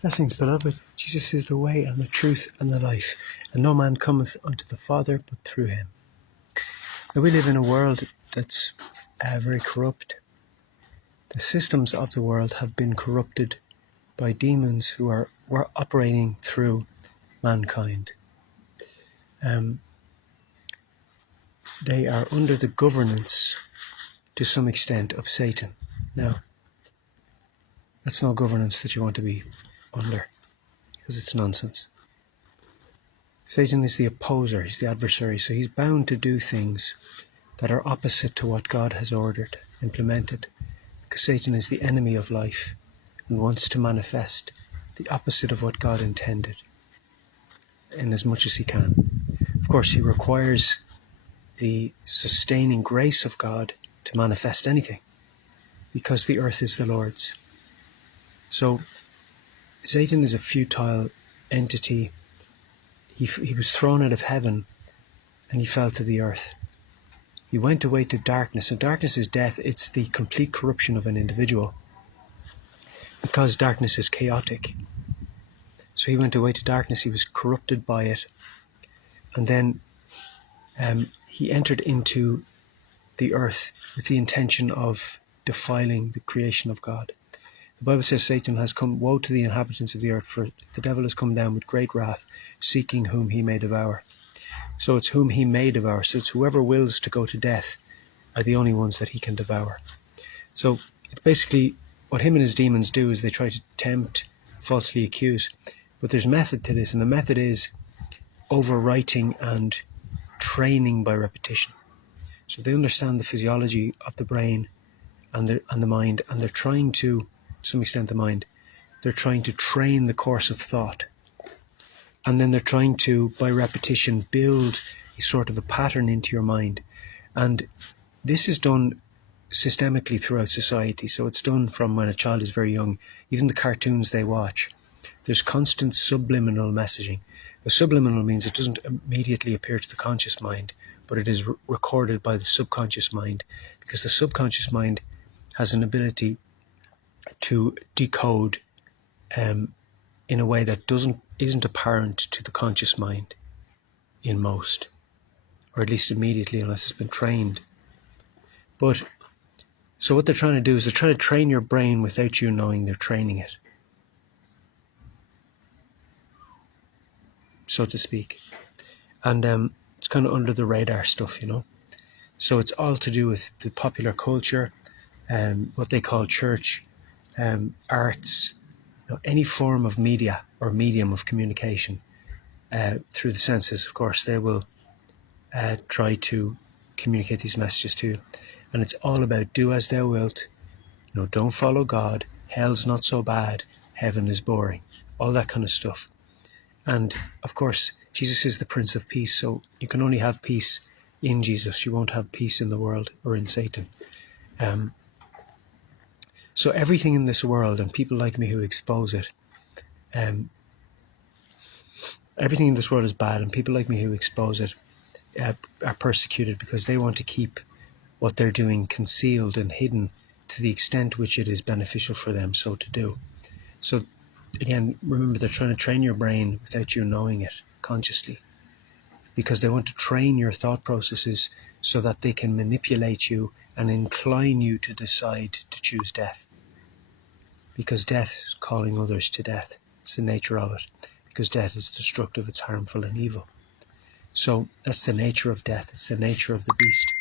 Blessings, beloved. Jesus is the way and the truth and the life, and no man cometh unto the Father but through him. Now we live in a world that's very corrupt. The systems of the world have been corrupted by demons who were operating through mankind. They are under the governance, to some extent, of Satan. Now, that's no governance that you want to be under, because it's nonsense. Satan is the opposer, he's the adversary, so he's bound to do things that are opposite to what God has ordered, implemented, because Satan is the enemy of life and wants to manifest the opposite of what God intended in as much as he can. Of course, he requires the sustaining grace of God to manifest anything, because the earth is the Lord's. So Satan is a futile entity. He was thrown out of heaven and he fell to the earth. He went away to darkness, and darkness is death. It's the complete corruption of an individual, because darkness is chaotic. So he went away to darkness, he was corrupted by it, and then he entered into the earth with the intention of defiling the creation of God. The Bible says Satan has come, woe to the inhabitants of the earth, for the devil has come down with great wrath, seeking whom he may devour. So it's whom he may devour. So it's whoever wills to go to death are the only ones that he can devour. So it's basically what him and his demons do is they try to tempt, falsely accuse. But there's method to this, and the method is overwriting and training by repetition. So they understand the physiology of the brain and the mind, and they're trying to some extent the mind, they're trying to train the course of thought. And then they're trying to, by repetition, build a sort of a pattern into your mind. And this is done systemically throughout society. So it's done from when a child is very young. Even the cartoons they watch, there's constant subliminal messaging. The subliminal means it doesn't immediately appear to the conscious mind, but it is recorded by the subconscious mind, because the subconscious mind has an ability to decode in a way that isn't apparent to the conscious mind in most, or at least immediately, unless it's been trained. But so what they're trying to do is they're trying to train your brain without you knowing they're training it, so to speak. And it's kind of under the radar stuff, So it's all to do with the popular culture, what they call church, arts, any form of media or medium of communication through the senses. Of course, they will try to communicate these messages to you, and it's all about do as thou wilt. Don't follow God. Hell's not so bad. Heaven is boring. All that kind of stuff. And of course, Jesus is the Prince of Peace, so you can only have peace in Jesus. You won't have peace in the world or in Satan. So everything in this world, and people like me who expose it, everything in this world is bad, and people like me who expose it are persecuted because they want to keep what they're doing concealed and hidden to the extent which it is beneficial for them so to do. So again, remember, they're trying to train your brain without you knowing it consciously, because they want to train your thought processes so that they can manipulate you and incline you to decide to choose death. Because death is calling others to death. It's the nature of it. Because death is destructive, it's harmful and evil. So that's the nature of death. It's the nature of the beast.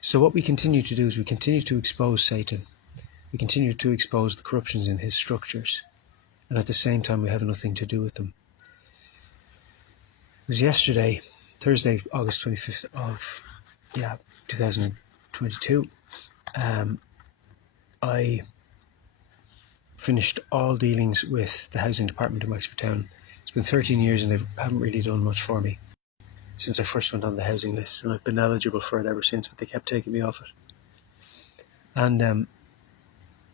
So what we continue to do is we continue to expose Satan. We continue to expose the corruptions in his structures. And at the same time, we have nothing to do with them. It was yesterday, Thursday, August 25th of 2022. I finished all dealings with the housing department in Wexford Town. It's been 13 years and they haven't really done much for me since I first went on the housing list, and I've been eligible for it ever since, but they kept taking me off it. And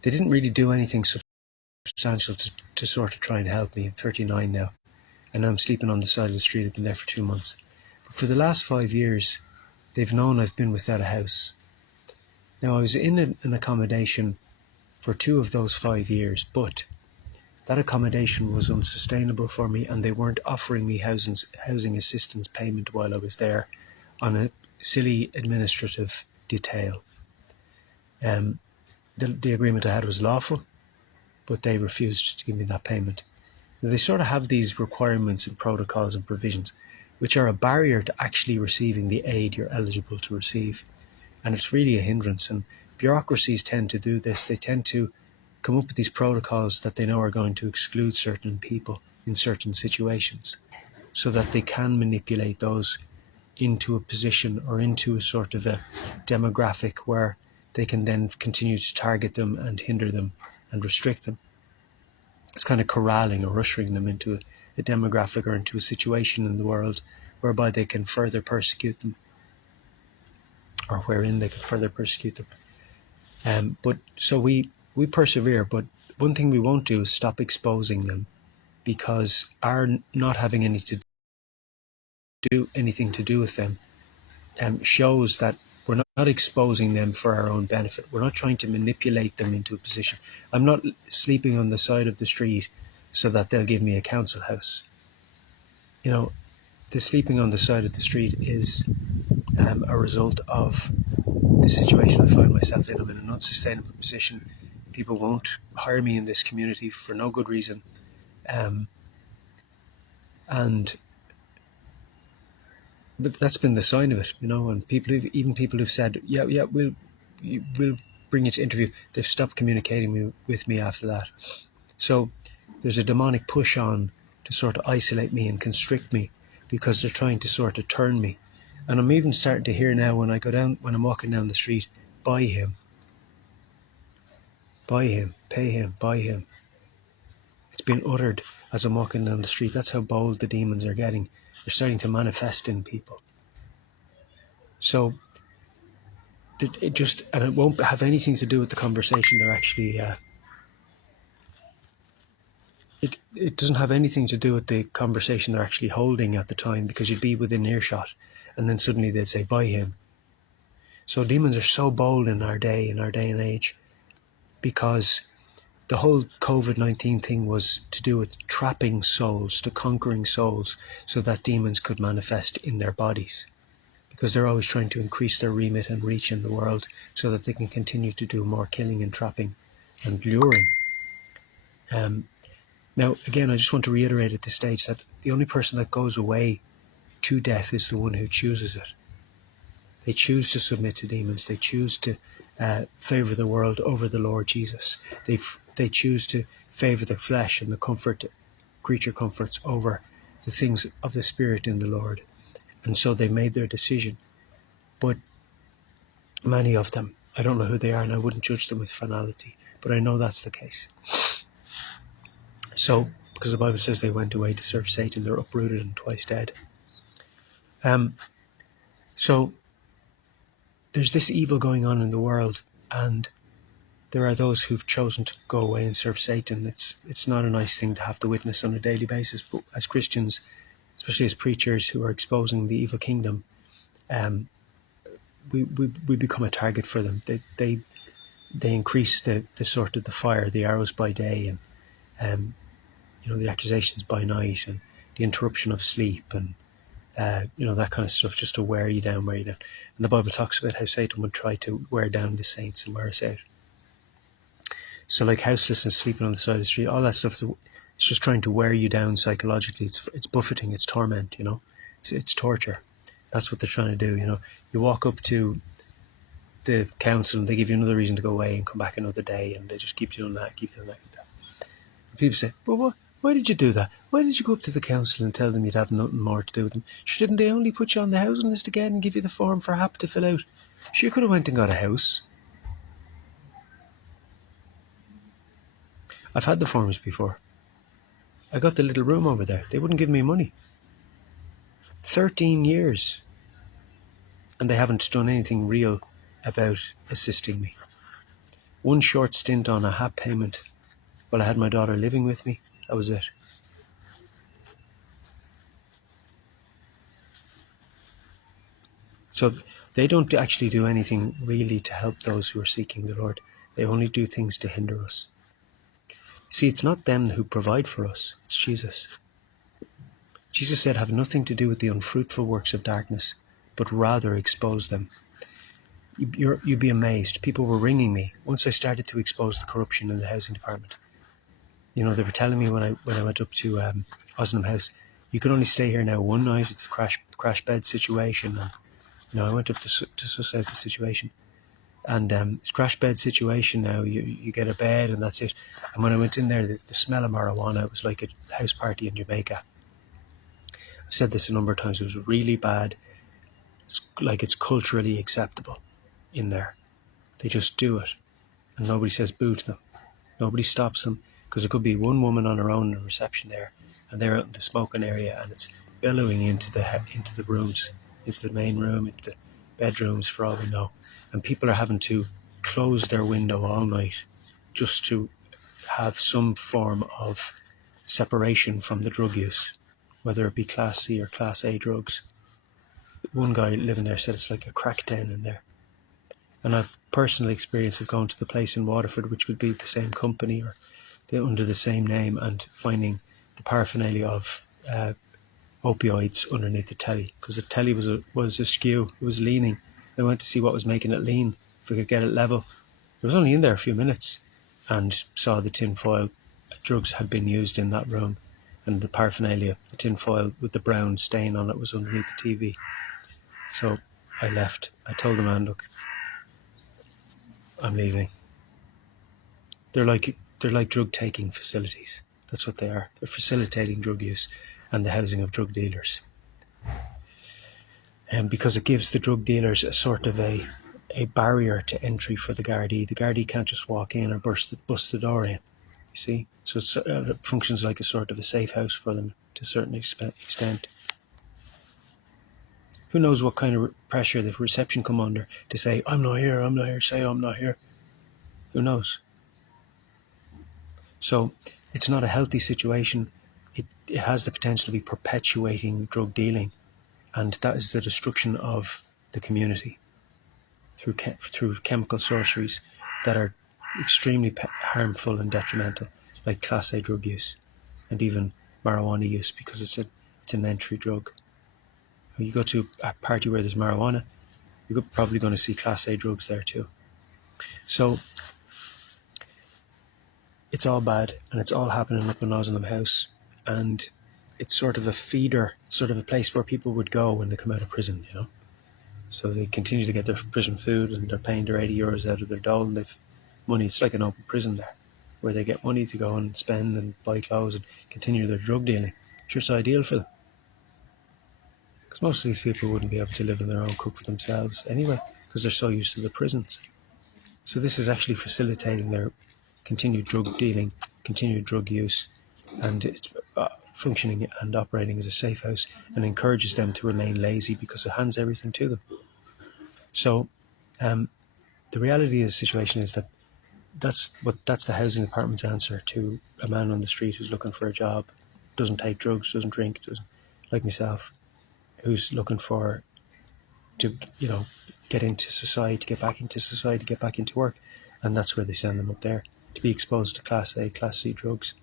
they didn't really do anything substantial to sort of try and help me. I'm 39 now, and I'm sleeping on the side of the street. I've been there for 2 months. But for the last 5 years, they've known I've been without a house. Now, I was in an accommodation for 2 of those 5 years, but that accommodation was unsustainable for me, and they weren't offering me housing assistance payment while I was there on a silly administrative detail. The agreement I had was lawful, but they refused to give me that payment. They sort of have these requirements and protocols and provisions which are a barrier to actually receiving the aid you're eligible to receive. And it's really a hindrance. And bureaucracies tend to do this. They tend to come up with these protocols that they know are going to exclude certain people in certain situations so that they can manipulate those into a position or into a sort of a demographic where they can then continue to target them and hinder them and restrict them. It's kind of corralling or ushering them into a demographic or into a situation in the world whereby they can further persecute them, or wherein they can further persecute them. But so we persevere, but one thing we won't do is stop exposing them, because our not having anything to do with them shows that we're not exposing them for our own benefit. We're not trying to manipulate them into a position. I'm not sleeping on the side of the street so that they'll give me a council house. You know, the sleeping on the side of the street is a result of the situation I find myself in. I'm in an unsustainable position. People won't hire me in this community for no good reason. But that's been the sign of it, you know. And people who've said, yeah, we'll bring you to interview, they've stopped communicating with me after that. So there's a demonic push on to sort of isolate me and constrict me, because they're trying to sort of turn me. And I'm even starting to hear now when I'm walking down the street, buy him, pay him, buy him. It's been uttered as I'm walking down the street. That's how bold the demons are getting. They're starting to manifest in people. So it won't have anything to do with the conversation they're actually. It doesn't have anything to do with the conversation they're actually holding at the time, because you'd be within earshot, and then suddenly they'd say, "Buy him." So demons are so bold in our day and age, because the whole COVID-19 thing was to do with trapping souls, to conquering souls, so that demons could manifest in their bodies. Because they're always trying to increase their remit and reach in the world so that they can continue to do more killing and trapping and luring. Now, again, I just want to reiterate at this stage that the only person that goes away to death is the one who chooses it. They choose to submit to demons. They choose to favour the world over the Lord Jesus. They choose to favour the flesh and the creature comforts over the things of the Spirit in the Lord. And so they made their decision. But many of them, I don't know who they are, and I wouldn't judge them with finality, but I know that's the case. So, because the Bible says they went away to serve Satan, they're uprooted and twice dead. So there's this evil going on in the world, and there are those who've chosen to go away and serve Satan. It's not a nice thing to have to witness on a daily basis, but as Christians, especially as preachers who are exposing the evil kingdom, we become a target for them. They increase the sort of the fire, the arrows by day, and the accusations by night, and the interruption of sleep, and that kind of stuff, just to wear you down. And the Bible talks about how Satan would try to wear down the saints and wear us out. So like houselessness, sleeping on the side of the street, all that stuff, it's just trying to wear you down psychologically. It's buffeting, it's torment, it's torture. That's what they're trying to do. You walk up to the council and they give you another reason to go away and come back another day, and they just keep doing that. And people say, well, why did you do that? Why did you go up to the council and tell them you'd have nothing more to do with them? Didn't they only put you on the housing list again and give you the form for HAP to fill out? You could have went and got a house. I've had the forms before. I got the little room over there. They wouldn't give me money. 13 years. And they haven't done anything real about assisting me. One short stint on a HAP payment while I had my daughter living with me. That was it. So they don't actually do anything really to help those who are seeking the Lord. They only do things to hinder us. See, it's not them who provide for us, it's Jesus. Jesus said, have nothing to do with the unfruitful works of darkness, but rather expose them. You'd be amazed. People were ringing me once I started to expose the corruption in the housing department. They were telling me when I went up to Osnum House, you can only stay here now one night. It's a crash bed situation. And, I went up to suss out the situation. And it's a crash bed situation now. You get a bed and that's it. And when I went in there, the smell of marijuana was like a house party in Jamaica. I've said this a number of times. It was really bad. It's culturally acceptable in there. They just do it. And nobody says boo to them. Nobody stops them. Because there could be one woman on her own in a reception there, and they're out in the smoking area, and it's billowing into the rooms, into the main room, into the bedrooms, for all we know. And people are having to close their window all night just to have some form of separation from the drug use, whether it be Class C or Class A drugs. One guy living there said it's like a crack den in there. And I've personal experience of going to the place in Waterford, which would be the same company or under the same name, and finding the paraphernalia of opioids underneath the telly, because the telly was askew, it was leaning. I went to see what was making it lean, if we could get it level. It was only in there a few minutes, and saw the tinfoil. Drugs had been used in that room, and the paraphernalia, the tinfoil with the brown stain on it, was underneath the TV. So I left. I told the man, look, I'm leaving. They're like drug taking facilities. That's what they are. They're facilitating drug use and the housing of drug dealers. And because it gives the drug dealers a sort of a barrier to entry for the Gardaí. The Gardaí can't just walk in or bust the door in. You see? So it functions like a sort of a safe house for them to a certain extent. Who knows what kind of pressure the reception come under to say, I'm not here, say I'm not here. Who knows? So it's not a healthy situation. It has the potential to be perpetuating drug dealing, and that is the destruction of the community through chemical sorceries that are extremely harmful and detrimental, like Class A drug use and even marijuana use, because it's an entry drug. When you go to a party where there's marijuana, you're probably going to see Class A drugs there too. So it's all bad, and it's all happening up in Osnum House, and it's sort of a feeder, sort of a place where people would go when they come out of prison, So they continue to get their prison food, and they're paying their €80 out of their dole, and they've money. It's like an open prison there, where they get money to go and spend and buy clothes and continue their drug dealing. Sure, it's ideal for them, because most of these people wouldn't be able to live on their own, cook for themselves anyway, because they're so used to the prisons. So this is actually facilitating their continued drug dealing, continued drug use, and it's functioning and operating as a safe house, and encourages them to remain lazy because it hands everything to them. So the reality of the situation is that's the housing department's answer to a man on the street who's looking for a job, doesn't take drugs, doesn't drink, like myself, who's looking to get into society, get back into work, and that's where they send them up there, to be exposed to Class A, Class C drugs,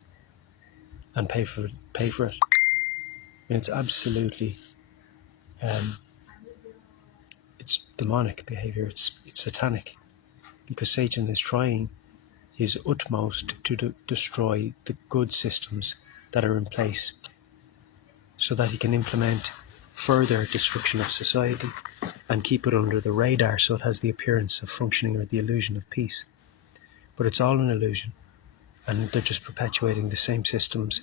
and pay for it. And it's absolutely, it's demonic behaviour. It's satanic, because Satan is trying his utmost to destroy the good systems that are in place, so that he can implement further destruction of society and keep it under the radar, so it has the appearance of functioning or the illusion of peace. But it's all an illusion, and they're just perpetuating the same systems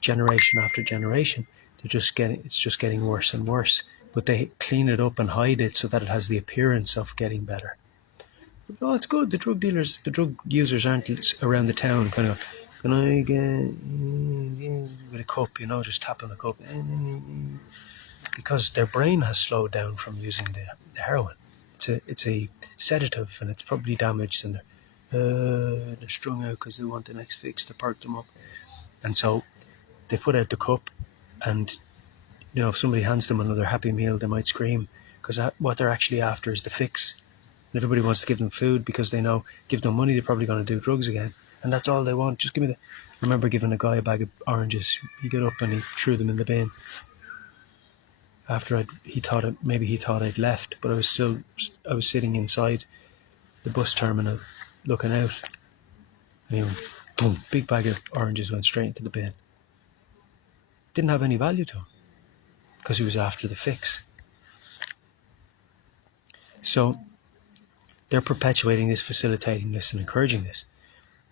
generation after generation. It's just getting worse and worse, but they clean it up and hide it so that it has the appearance of getting better. Oh, it's good. The drug users aren't around the town kind of, can I get with a cup, just tapping a cup, because their brain has slowed down from using the heroin. It's a sedative, and it's probably damaged, and they're strung out because they want the next fix to perk them up, and so they put out the cup, and if somebody hands them another Happy Meal, they might scream, because what they're actually after is the fix. And everybody wants to give them food because they know give them money they're probably going to do drugs again, and that's all they want. Just give me the. I remember giving a guy a bag of oranges. He got up and he threw them in the bin. After he thought I'd left, but I was sitting inside the bus terminal looking out, and he went, boom, big bag of oranges went straight into the bin. Didn't have any value to him because he was after the fix. So they're perpetuating this, facilitating this, and encouraging this.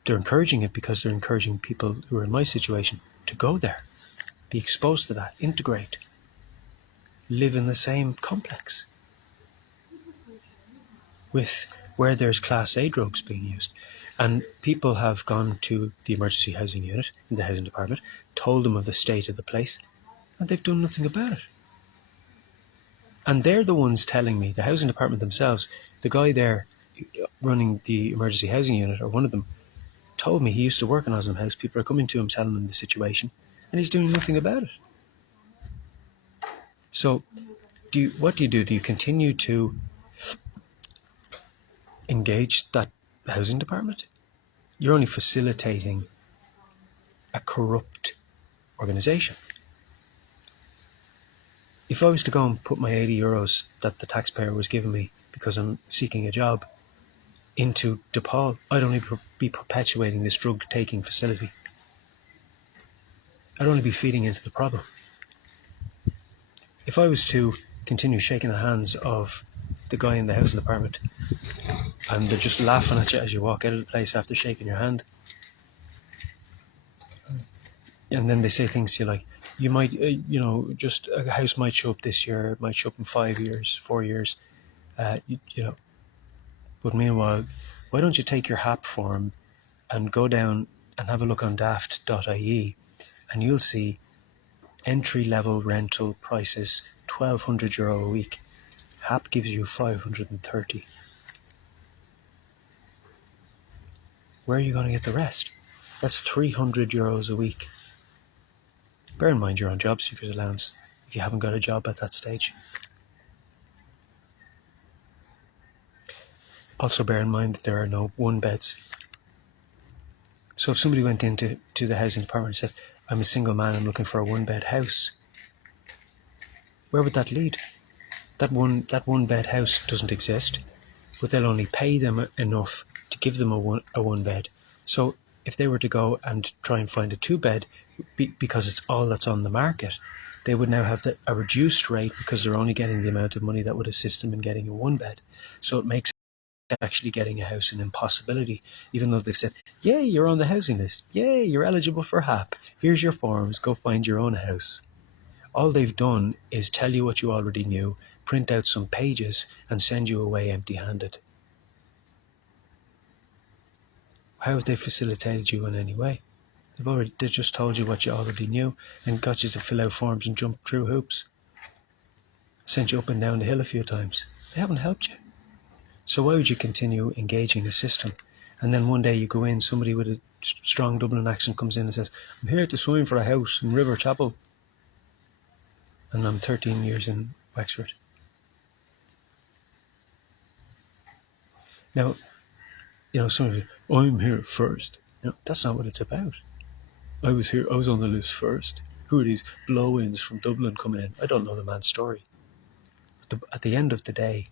They're encouraging it because they're encouraging people who are in my situation to go there, be exposed to that, integrate, live in the same complex with where there's Class A drugs being used. And people have gone to the emergency housing unit in the housing department, told them of the state of the place, and they've done nothing about it. And they're the ones telling me, the housing department themselves, the guy there running the emergency housing unit, or one of them, told me he used to work in Oslam House. People are coming to him telling him the situation, and he's doing nothing about it. So what do? Do you continue to engage that housing department? You're only facilitating a corrupt organisation. If I was to go and put my €80 that the taxpayer was giving me because I'm seeking a job into DePaul, I'd only be perpetuating this drug-taking facility. I'd only be feeding into the problem. If I was to continue shaking the hands of the guy in the housing department and they're just laughing at you as you walk out of the place after shaking your hand, and then they say things to you like, you might, just a house might show up this year, it might show up in 5 years, 4 years, But meanwhile, why don't you take your HAP form and go down and have a look on daft.ie, and you'll see entry-level rental prices, €1,200 a week. HAP gives you 530. Where are you going to get the rest? That's €300 a week. Bear in mind you're on job seekers allowance if you haven't got a job at that stage. Also bear in mind that there are no one beds. So if somebody went into the housing department and said, I'm a single man, I'm looking for a one bed house, where would that lead? That one bed house doesn't exist, but they'll only pay them enough to give them a one bed. So if they were to go and try and find a 2-bed, because it's all that's on the market, they would now have a reduced rate because they're only getting the amount of money that would assist them in getting a 1-bed. So it makes actually getting a house an impossibility, even though they've said, yay, you're on the housing list, yay, you're eligible for HAP, here's your forms, go find your own house. All they've done is tell you what you already knew, print out some pages and send you away empty-handed. How have they facilitated you in any way? They've just told you what you already knew and got you to fill out forms and jump through hoops. Sent you up and down the hill a few times. They haven't helped you. So why would you continue engaging a system? And then one day you go in, somebody with a strong Dublin accent comes in and says, I'm here to sign for a house in River Chapel. And I'm 13 years in Wexford. Now, somebody, I'm here first. That's not what it's about. I was on the list first. Who are these blow-ins from Dublin coming in? I don't know the man's story. At the end of the day,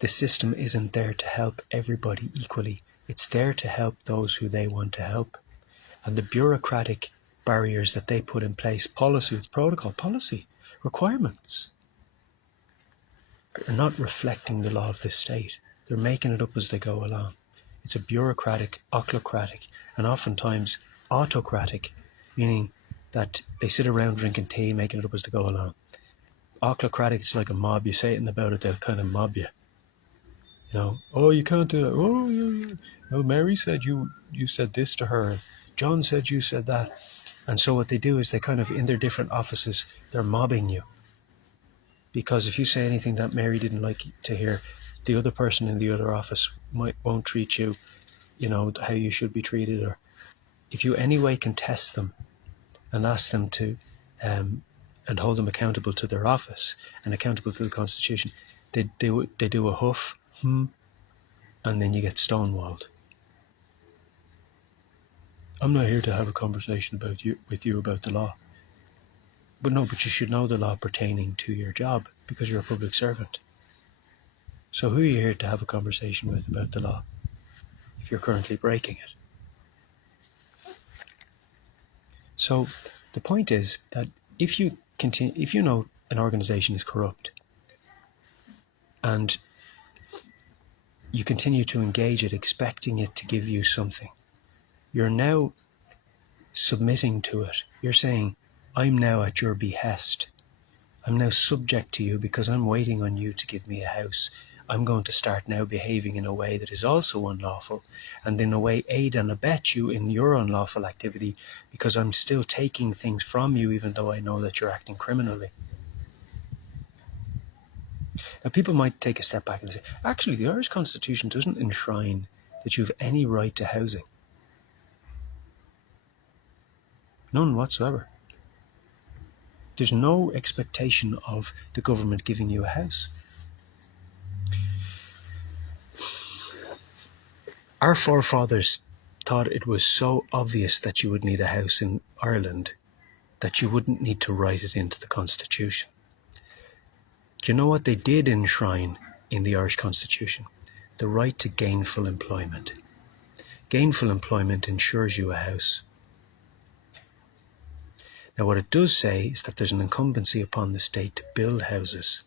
the system isn't there to help everybody equally. It's there to help those who they want to help. And the bureaucratic barriers that they put in place, policies, protocol, policy, requirements, are not reflecting the law of this state. They're making it up as they go along. It's a bureaucratic, ochlocratic, and oftentimes autocratic, meaning that they sit around drinking tea, making it up as they go along. Ochlocratic is like a mob. You say it about it, they'll kind of mob you. Oh, you can't do that. Oh, yeah. Mary said you said this to her. John said you said that. And so what they do is they kind of, in their different offices, they're mobbing you. Because if you say anything that Mary didn't like to hear, the other person in the other office won't treat you, how you should be treated. Or if you anyway contest them and ask them to and hold them accountable to their office and accountable to the Constitution, they do a huff, and then you get stonewalled. I'm not here to have a conversation with you about the law. But no, but you should know the law pertaining to your job because you're a public servant. So who are you here to have a conversation with about the law if you're currently breaking it? So the point is that if you know an organization is corrupt and you continue to engage it expecting it to give you something, you're now submitting to it. You're saying, I'm now at your behest. I'm now subject to you because I'm waiting on you to give me a house. I'm going to start now behaving in a way that is also unlawful, and in a way aid and abet you in your unlawful activity because I'm still taking things from you even though I know that you're acting criminally. Now people might take a step back and say, actually the Irish Constitution doesn't enshrine that you have any right to housing. None whatsoever. There's no expectation of the government giving you a house. Our forefathers thought it was so obvious that you would need a house in Ireland that you wouldn't need to write it into the Constitution. Do you know what they did enshrine in the Irish Constitution? The right to gainful employment. Gainful employment ensures you a house. Now what it does say is that there's an incumbency upon the state to build houses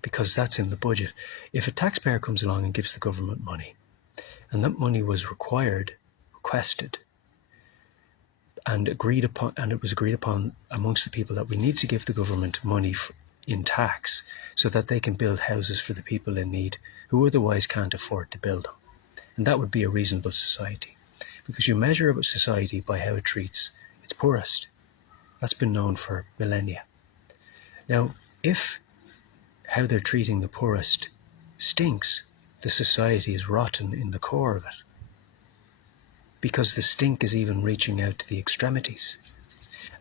because that's in the budget. If a taxpayer comes along and gives the government money, and that money was requested, and agreed upon, and it was agreed upon amongst the people that we need to give the government money in tax so that they can build houses for the people in need who otherwise can't afford to build them. And that would be a reasonable society. Because you measure a society by how it treats its poorest. That's been known for millennia. Now, if how they're treating the poorest stinks, the society is rotten in the core of it. Because the stink is even reaching out to the extremities.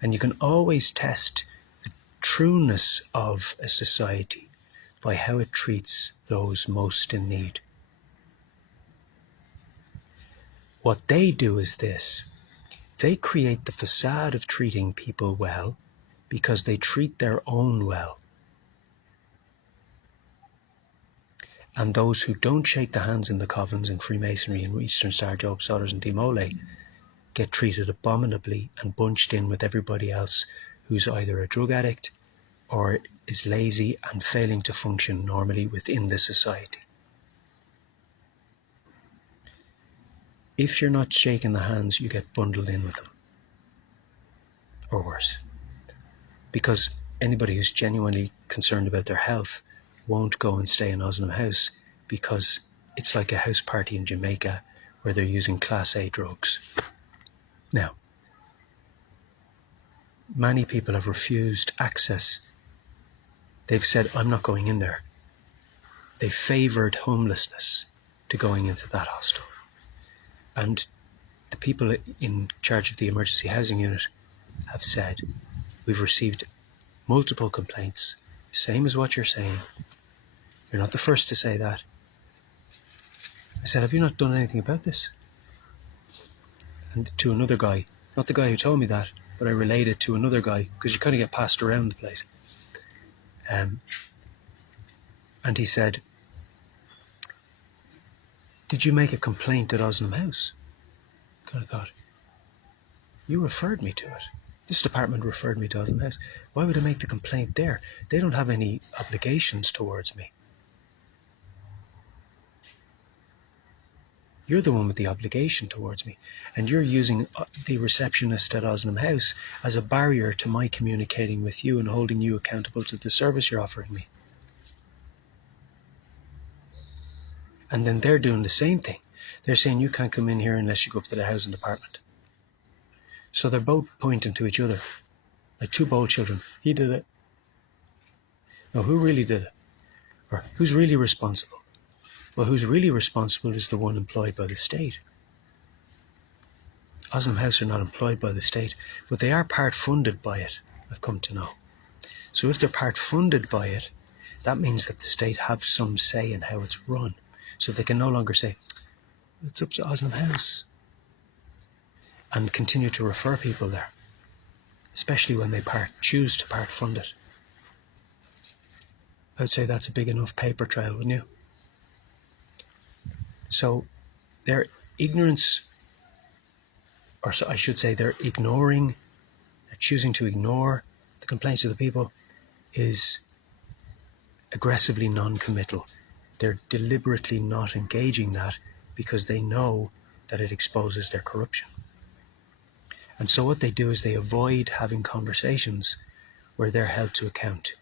And you can always test the trueness of a society by how it treats those most in need. What they do is this. They create the facade of treating people well because they treat their own well. And those who don't shake the hands in the covens in Freemasonry and Eastern Star, Job Sodders and Dimole get treated abominably and bunched in with everybody else who's either a drug addict or is lazy and failing to function normally within the society. If you're not shaking the hands, you get bundled in with them. Or worse. Because anybody who's genuinely concerned about their health won't go and stay in Osnum House because it's like a house party in Jamaica where they're using Class A drugs. Now, many people have refused access. They've said, I'm not going in there. They favoured homelessness to going into that hostel. And the people in charge of the emergency housing unit have said, we've received multiple complaints, same as what you're saying. You're not the first to say that. I said, have you not done anything about this? And to another guy, not the guy who told me that, but I relayed it to another guy because you kind of get passed around the place. And he said, did you make a complaint at Osnum House? I kind of thought, you referred me to it. This department referred me to Osnum House. Why would I make the complaint there? They don't have any obligations towards me. You're the one with the obligation towards me. And you're using the receptionist at Osnum House as a barrier to my communicating with you and holding you accountable to the service you're offering me. And then they're doing the same thing. They're saying you can't come in here unless you go up to the housing department. So they're both pointing to each other, like two bold children. He did it. No, who really did it? Or who's really responsible? Well, who's really responsible is the one employed by the state. Oslam House are not employed by the state, but they are part funded by it, I've come to know. So if they're part funded by it, that means that the state have some say in how it's run. So they can no longer say, it's up to Oslam House, and continue to refer people there, especially when they choose to part fund it. I would say that's a big enough paper trail, wouldn't you? So their ignorance, or so I should say they're choosing to ignore the complaints of the people, is aggressively non-committal. They're deliberately not engaging that because they know that it exposes their corruption. And so what they do is they avoid having conversations where they're held to account.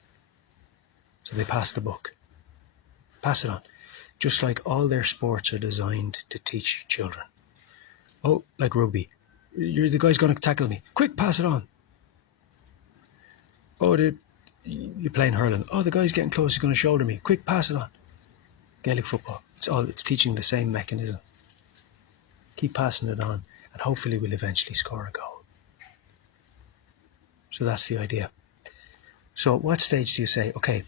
So they pass the buck. Pass it on. Just like all their sports are designed to teach children. Oh, like rugby. The guy's going to tackle me. Quick, pass it on. Oh, you're playing hurling. Oh, the guy's getting close. He's going to shoulder me. Quick, pass it on. Gaelic football. It's teaching the same mechanism. Keep passing it on, and hopefully we'll eventually score a goal. So that's the idea. So at what stage do you say, okay,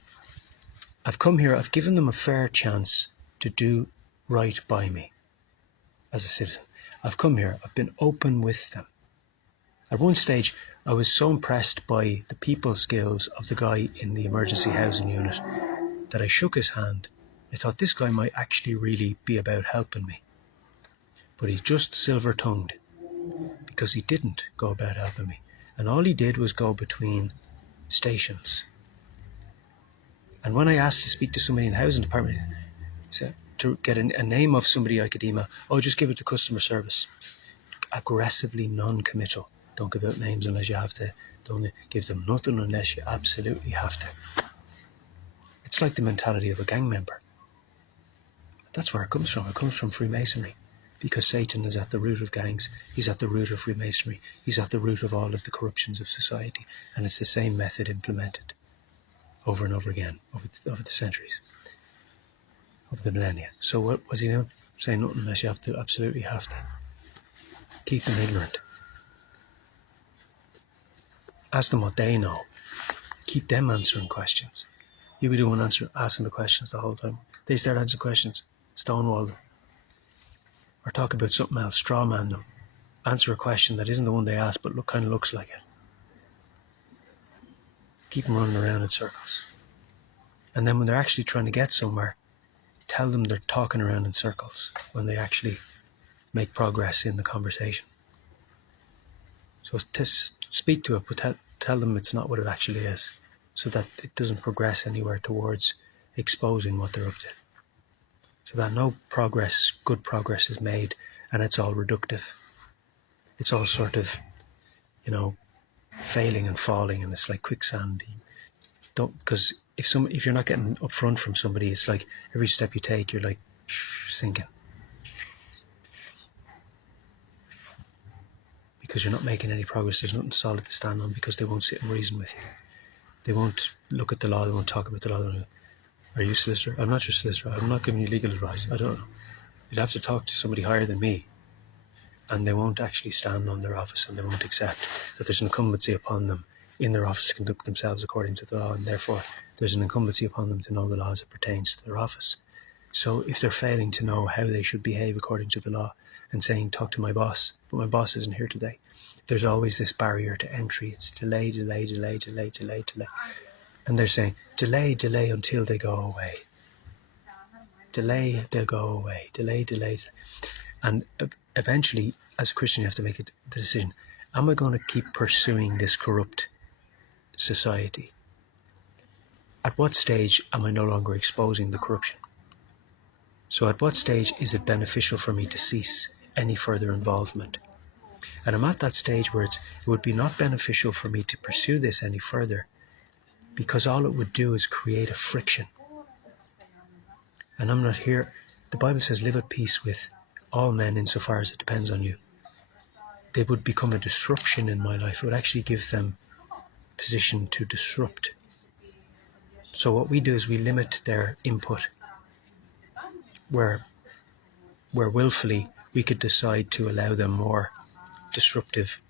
I've come here, I've given them a fair chance to do right by me as a citizen. I've come here, I've been open with them. At one stage, I was so impressed by the people skills of the guy in the emergency housing unit that I shook his hand. I thought this guy might actually really be about helping me. But he's just silver-tongued because he didn't go about helping me. And all he did was go between stations. And when I asked to speak to somebody in the housing department, to get a name of somebody I could email, just give it to customer service. Aggressively non-committal. Don't give out names unless you have to. Don't give them nothing unless you absolutely have to. It's like the mentality of a gang member. That's where it comes from. It comes from Freemasonry. Because Satan is at the root of gangs. He's at the root of Freemasonry. He's at the root of all of the corruptions of society. And it's the same method implemented over and over again, over the centuries, over the millennia. So what was he doing? Saying nothing unless you have to, absolutely have to. Keep them ignorant. Ask them what they know. Keep them answering questions. You be the one asking the questions the whole time. They start answering questions, stonewall them. Or talk about something else, straw man them. Answer a question that isn't the one they asked, but kind of looks like it. Keep them running around in circles. And then when they're actually trying to get somewhere, tell them they're talking around in circles when they actually make progress in the conversation. So speak to it, but tell them it's not what it actually is, so that it doesn't progress anywhere towards exposing what they're up to. So that no progress, good progress is made, and it's all reductive. It's all sort of, failing and falling, and it's like quicksand. Because if you're not getting up front from somebody, it's like every step you take, you're like sinking. Because you're not making any progress, there's nothing solid to stand on, because they won't sit and reason with you. They won't look at the law, they won't talk about the law. Are you a solicitor? I'm not your solicitor. I'm not giving you legal advice. I don't know. You'd have to talk to somebody higher than me. And they won't actually stand on their office, and they won't accept that there's an incumbency upon them in their office to conduct themselves according to the law, and therefore there's an incumbency upon them to know the law as it pertains to their office. So if they're failing to know how they should behave according to the law and saying, talk to my boss, but my boss isn't here today, there's always this barrier to entry. It's delay. And they're saying, delay until they go away. Delay, they'll go away. Delay. And eventually, as a Christian, you have to make the decision. Am I going to keep pursuing this corrupt society? At what stage am I no longer exposing the corruption? So at what stage is it beneficial for me to cease any further involvement? And I'm at that stage where it would be not beneficial for me to pursue this any further, because all it would do is create a friction. And I'm not here. The Bible says, live at peace with all men insofar as it depends on you. They would become a disruption in my life. It would actually give them position to disrupt. So what we do is we limit their input, where willfully we could decide to allow them more disruptive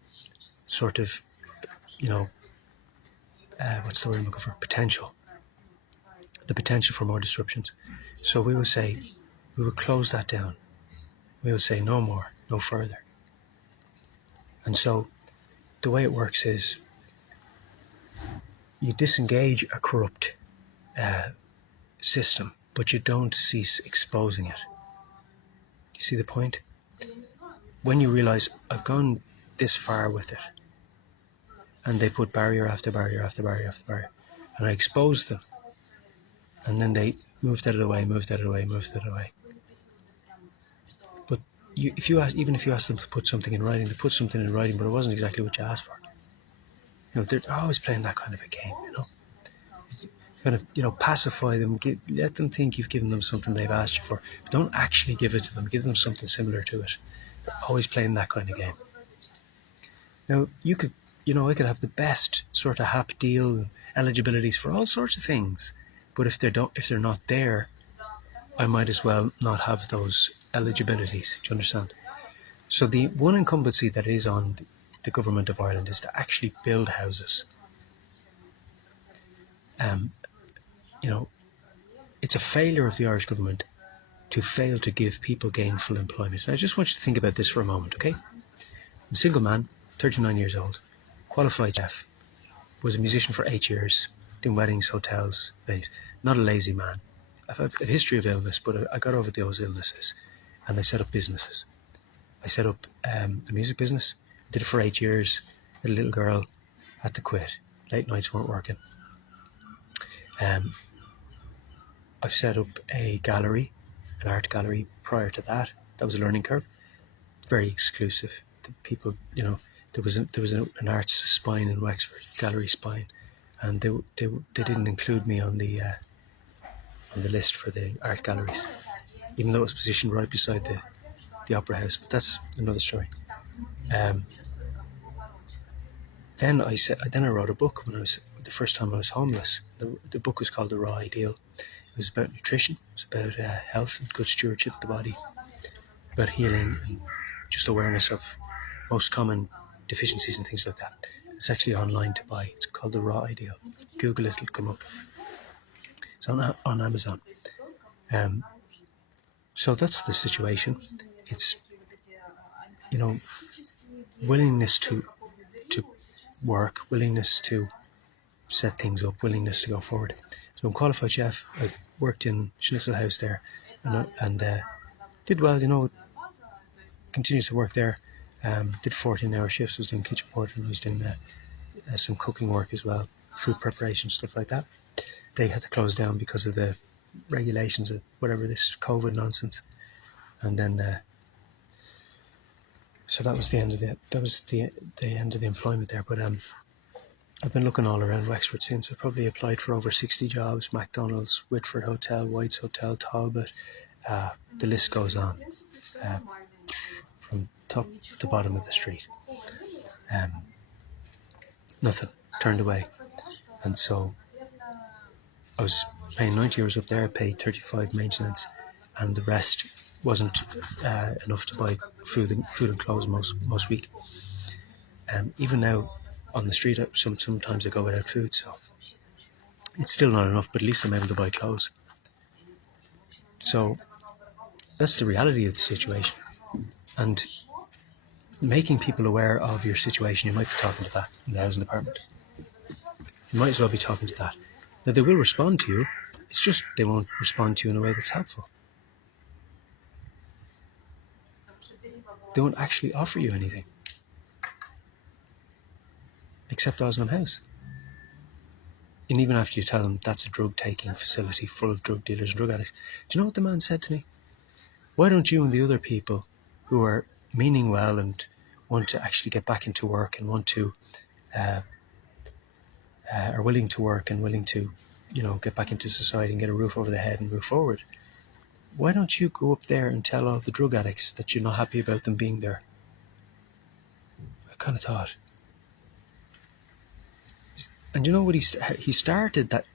sort of, what's the word I'm looking for? Potential. The potential for more disruptions. So we would close that down. We would say no more, no further. And so the way it works is you disengage a corrupt system, but you don't cease exposing it. Do you see the point? When you realise I've gone this far with it, and they put barrier after barrier after barrier after barrier, and I exposed them, and then they moved that away. But even if you ask them to put something in writing, they put something in writing, but it wasn't exactly what you asked for. They're always playing that kind of a game, kind of, pacify them, let them think you've given them something they've asked you for, but don't actually give it to them. Give them something similar to it. They're always playing that kind of game. Now, I could have the best sort of HAP deal, eligibilities for all sorts of things, but if they're not there, I might as well not have those eligibilities. Do you understand? So the one incumbency that is on the government of Ireland is to actually build houses. It's a failure of the Irish government to fail to give people gainful employment. And I just want you to think about this for a moment, okay? I'm a single man, 39 years old, qualified chef, was a musician for 8 years, doing weddings, hotels, venues. Not a lazy man. I've had a history of illness, but I got over those illnesses, and I set up businesses. I set up a music business, did it for 8 years. A little girl had to quit. Late nights weren't working. I've set up a gallery, an art gallery prior to that. That was a learning curve. Very exclusive. The people, there was an arts spine in Wexford, gallery spine, and they didn't include me on the list for the art galleries, even though it was positioned right beside the Opera House. But that's another story. Then I wrote a book the first time I was homeless. The book was called The Raw Ideal. It was about nutrition. It was about health and good stewardship of the body, about healing and just awareness of most common deficiencies and things like that. It's actually online to buy. It's called The Raw Ideal. Google it, it'll come up. It's on Amazon. So that's the situation. It's, willingness to work, willingness to set things up, willingness to go forward. So I'm a qualified chef. I worked in Schnitzel House there, and did well. Continued to work there. Did 14-hour shifts. Was doing kitchen porter, and was doing some cooking work as well, food preparation, stuff like that. They had to close down because of the regulations of whatever this COVID nonsense, and then so that was the end of the end of the employment there. But I've been looking all around Wexford since. I probably applied for over 60 jobs: McDonald's, Whitford Hotel, White's Hotel, Talbot. The list goes on, from top to bottom of the street. Nothing, turned away. And so I was paying 90 euros up there. I paid 35 maintenance, and the rest wasn't enough to buy food and clothes most week. Even now on the street, sometimes I go without food, so it's still not enough, but at least I'm able to buy clothes. So that's the reality of the situation. And making people aware of your situation, you might be talking to that in the housing department. You might as well be talking to that. Now, they will respond to you. It's just they won't respond to you in a way that's helpful. They won't actually offer you anything except Oslam House. And even after you tell them that's a drug-taking facility full of drug dealers and drug addicts, do you know what the man said to me? Why don't you and the other people who are meaning well and want to actually get back into work and want to are willing to work and willing to, get back into society and get a roof over their head and move forward, why don't you go up there and tell all the drug addicts that you're not happy about them being there? I kind of thought. And you know what, he started that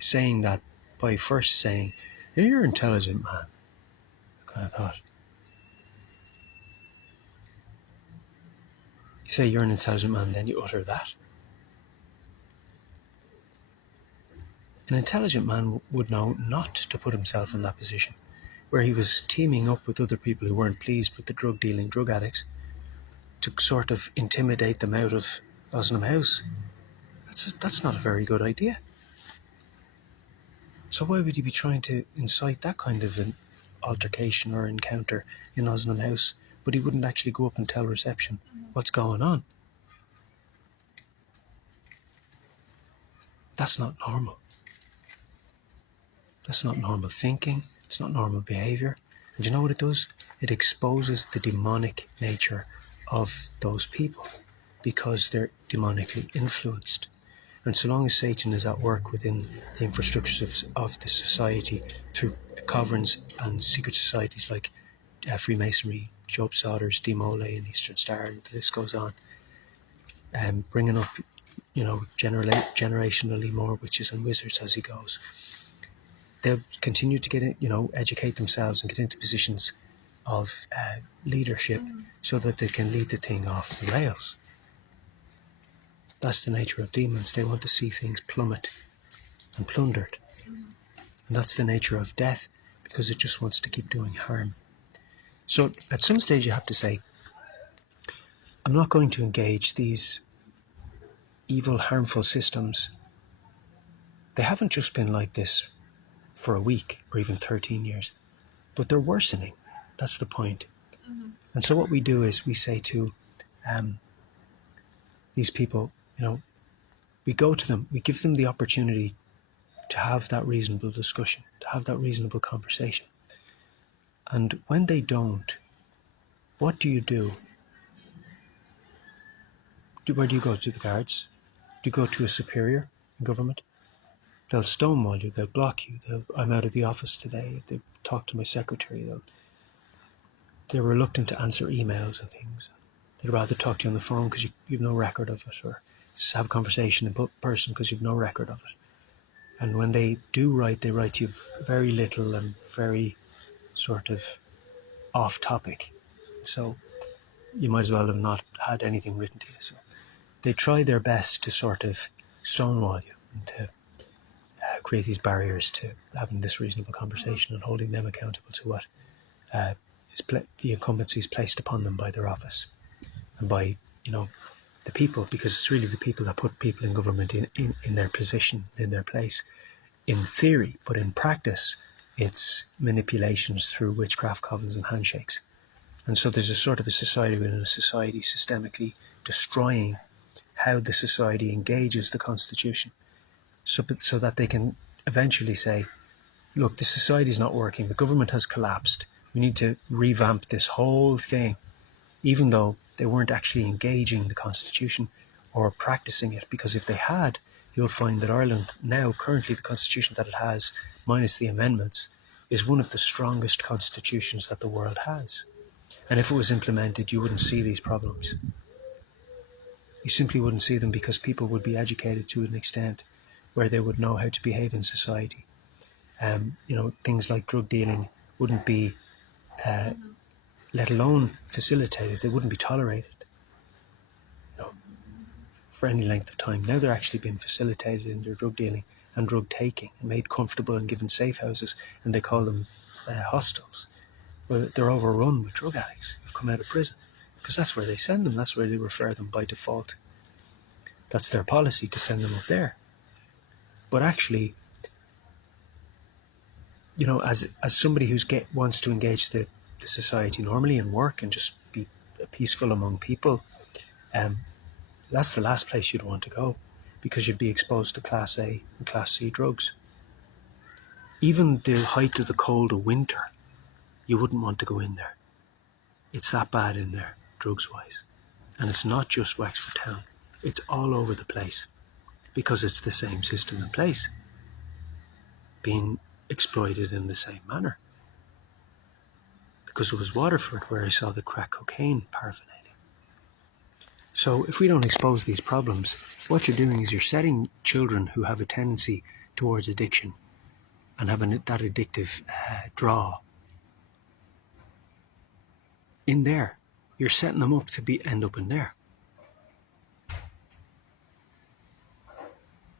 saying that by first saying, you're an intelligent man. I kind of thought, say you're an intelligent man, then you utter that. An intelligent man would know not to put himself in that position, where he was teaming up with other people who weren't pleased with the drug-dealing drug addicts to sort of intimidate them out of Ozanam House. That's not a very good idea. So why would he be trying to incite that kind of an altercation or encounter in Ozanam House, but he wouldn't actually go up and tell reception what's going on? That's not normal. That's not normal thinking. It's not normal behaviour. And you know what it does? It exposes the demonic nature of those people because they're demonically influenced. And so long as Satan is at work within the infrastructures of the society through coverings and secret societies like Freemasonry, Job Sodders, Demole and Eastern Star, and the list goes on, bringing up, generationally more witches and wizards as he goes. They'll continue to get, educate themselves and get into positions of leadership so that they can lead the thing off the rails. That's the nature of demons. They want to see things plummet and plundered. And that's the nature of death, because it just wants to keep doing harm. So at some stage you have to say, I'm not going to engage these evil, harmful systems. They haven't just been like this for a week or even 13 years, but they're worsening. That's the point. And so what we do is we say to these people, we go to them, we give them the opportunity to have that reasonable discussion, to have that reasonable conversation. And when they don't, what do you do? Where do you go? To the guards? Do you go to a superior in government? They'll stonewall you, they'll block you. I'm out of the office today. They'll talk to my secretary. They're reluctant to answer emails and things. They'd rather talk to you on the phone because you've no record of it, or just have a conversation in person because you've no record of it. And when they do write, they write you very little and very sort of off topic. So you might as well have not had anything written to you. So they try their best to sort of stonewall you and to create these barriers to having this reasonable conversation and holding them accountable to what the incumbencies placed upon them by their office and by, the people, because it's really the people that put people in government in their position, in their place, in theory, but in practice, it's manipulations through witchcraft, covens and handshakes. And so there's a sort of a society within a society systemically destroying how the society engages the Constitution, so that they can eventually say, look, the society is not working, the government has collapsed, we need to revamp this whole thing, even though they weren't actually engaging the Constitution or practicing it. Because if they had, you'll find that Ireland now, currently the Constitution that it has, minus the amendments, is one of the strongest constitutions that the world has. And if it was implemented, you wouldn't see these problems. You simply wouldn't see them, because people would be educated to an extent where they would know how to behave in society. Things like drug dealing wouldn't be, let alone facilitated, they wouldn't be tolerated for any length of time. Now they're actually being facilitated in their drug dealing and drug taking and made comfortable and given safe houses, and they call them hostels. Well, they're overrun with drug addicts who've come out of prison, because that's where they send them, that's where they refer them by default. That's their policy, to send them up there. But actually, as somebody who's wants to engage the society normally and work and just be peaceful among people, that's the last place you'd want to go, because you'd be exposed to Class A and Class C drugs. Even the height of the cold of winter, you wouldn't want to go in there. It's that bad in there, drugs-wise. And it's not just Wexford Town. It's all over the place, because it's the same system in place, being exploited in the same manner. Because it was Waterford where I saw the crack cocaine paraphernalia. So if we don't expose these problems, what you're doing is you're setting children who have a tendency towards addiction and have that addictive draw in there. You're setting them up to end up in there.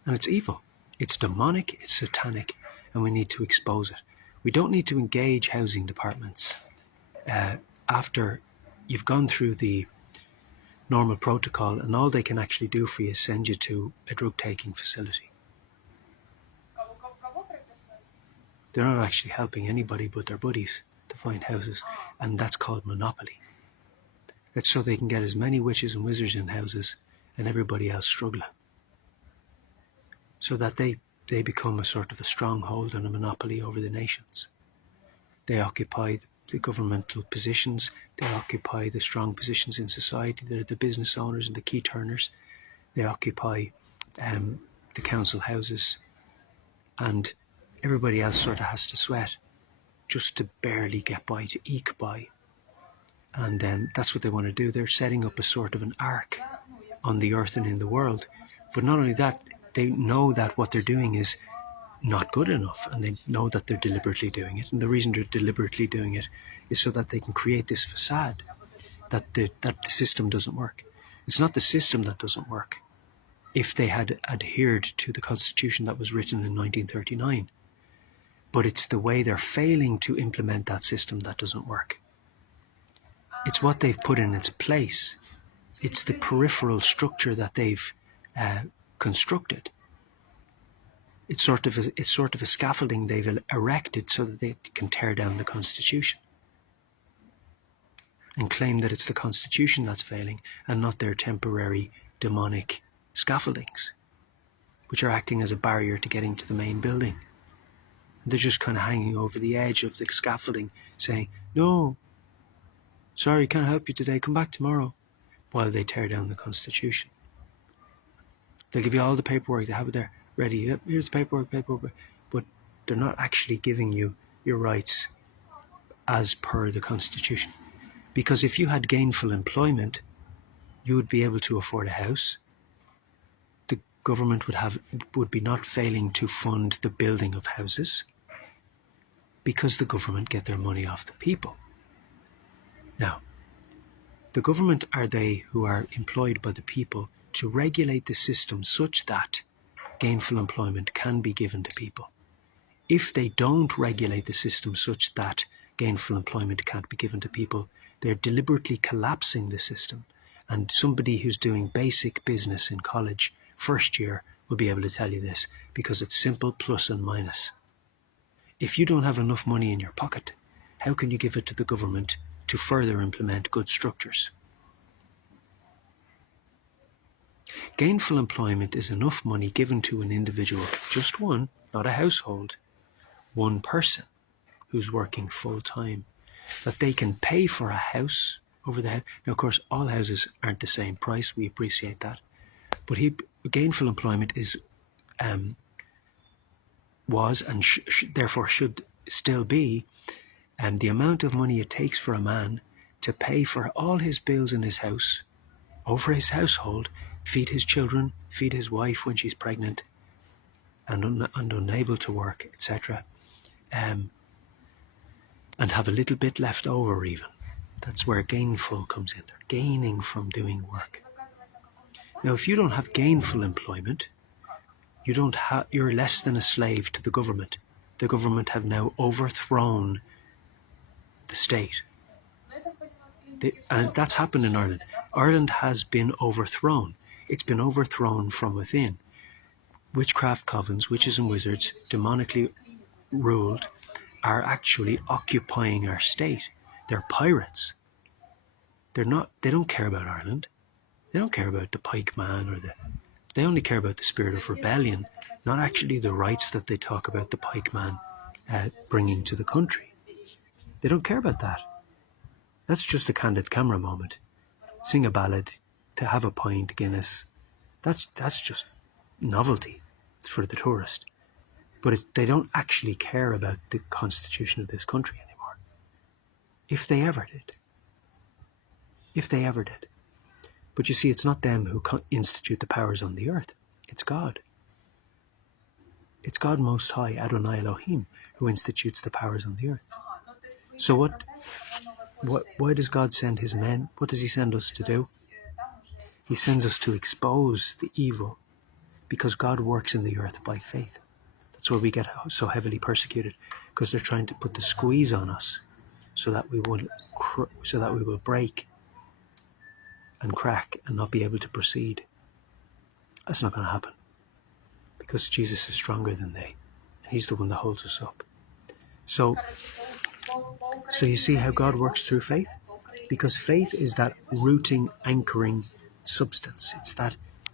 And it's evil. It's demonic, it's satanic, and we need to expose it. We don't need to engage housing departments after you've gone through the normal protocol, and all they can actually do for you is send you to a drug-taking facility. They're not actually helping anybody but their buddies to find houses, and that's called monopoly. That's so they can get as many witches and wizards in houses and everybody else struggling. So that they become a sort of a stronghold and a monopoly over the nations. They occupy the governmental positions, they occupy the strong positions in society, they're the business owners and the key turners, they occupy the council houses, and everybody else sort of has to sweat just to barely get by, to eke by. And that's what they want to do. They're setting up a sort of an ark on the earth and in the world. But not only that, they know that what they're doing is not good enough, and they know that they're deliberately doing it. And the reason they're deliberately doing it is so that they can create this facade that the system doesn't work. It's not the system that doesn't work. If they had adhered to the Constitution that was written in 1939, but it's the way they're failing to implement that system that doesn't work. It's what they've put in its place. It's the peripheral structure that they've constructed. It's sort of a scaffolding they've erected so that they can tear down the Constitution and claim that it's the Constitution that's failing and not their temporary demonic scaffoldings, which are acting as a barrier to getting to the main building. They're just kind of hanging over the edge of the scaffolding saying, "No, sorry, can't help you today, come back tomorrow," while they tear down the Constitution. They'll give you all the paperwork, they have it there ready. Yep, here's the paperwork, but they're not actually giving you your rights as per the Constitution. Because if you had gainful employment, you would be able to afford a house. The government would be not failing to fund the building of houses, because the government get their money off the people. Now, the government are they who are employed by the people to regulate the system such that gainful employment can be given to people. If they don't regulate the system such that gainful employment can't be given to people, they're deliberately collapsing the system. And somebody who's doing basic business in college, first year, will be able to tell you this, because it's simple plus and minus. If you don't have enough money in your pocket, how can you give it to the government to further implement good structures? Gainful employment is enough money given to an individual, just one, not a household, one person who's working full time, that they can pay for a house over the head. Now, of course, all houses aren't the same price. We appreciate that. But gainful employment is, was and therefore should still be, the amount of money it takes for a man to pay for all his bills in his house, over his household, feed his children, feed his wife when she's pregnant and unable to work, etc. And have a little bit left over even. That's where gainful comes in. They're gaining from doing work. Now, if you don't have gainful employment, you're less than a slave to the government. The government have now overthrown the state. And that's happened in Ireland. Ireland has been overthrown. It's been overthrown from within. Witchcraft covens, witches and wizards, demonically ruled, are actually occupying our state. They're pirates. They don't care about Ireland. They don't care about the pike man they only care about the spirit of rebellion, not actually the rights that they talk about the pike man bringing to the country. They don't care about that. That's just a candid camera moment. Sing a ballad, to have a pint, Guinness. That's just novelty. It's for the tourist. But they don't actually care about the constitution of this country anymore. If they ever did. If they ever did. But you see, it's not them who institute the powers on the earth. It's God. It's God Most High, Adonai Elohim, who institutes the powers on the earth. So why does God send his men? What does he send us to do? He sends us to expose the evil, because God works in the earth by faith. That's why we get so heavily persecuted, because they're trying to put the squeeze on us so that we will break and crack and not be able to proceed. That's not going to happen, because Jesus is stronger than they. He's the one that holds us up. So you see how God works through faith? Because faith is that rooting, anchoring substance.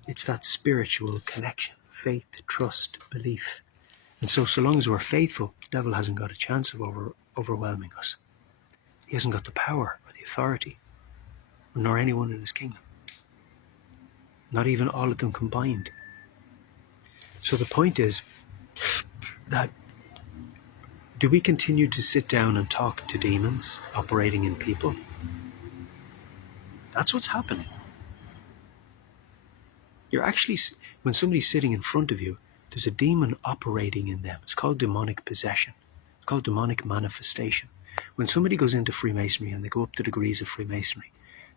It's that spiritual connection. Faith, trust, belief. And so long as we're faithful, the devil hasn't got a chance of overwhelming us. He hasn't got the power or the authority, nor anyone in his kingdom. Not even all of them combined. So the point is that, do we continue to sit down and talk to demons operating in people? That's what's happening. You're actually, when somebody's sitting in front of you, there's a demon operating in them. It's called demonic possession. It's called demonic manifestation. When somebody goes into Freemasonry and they go up to degrees of Freemasonry,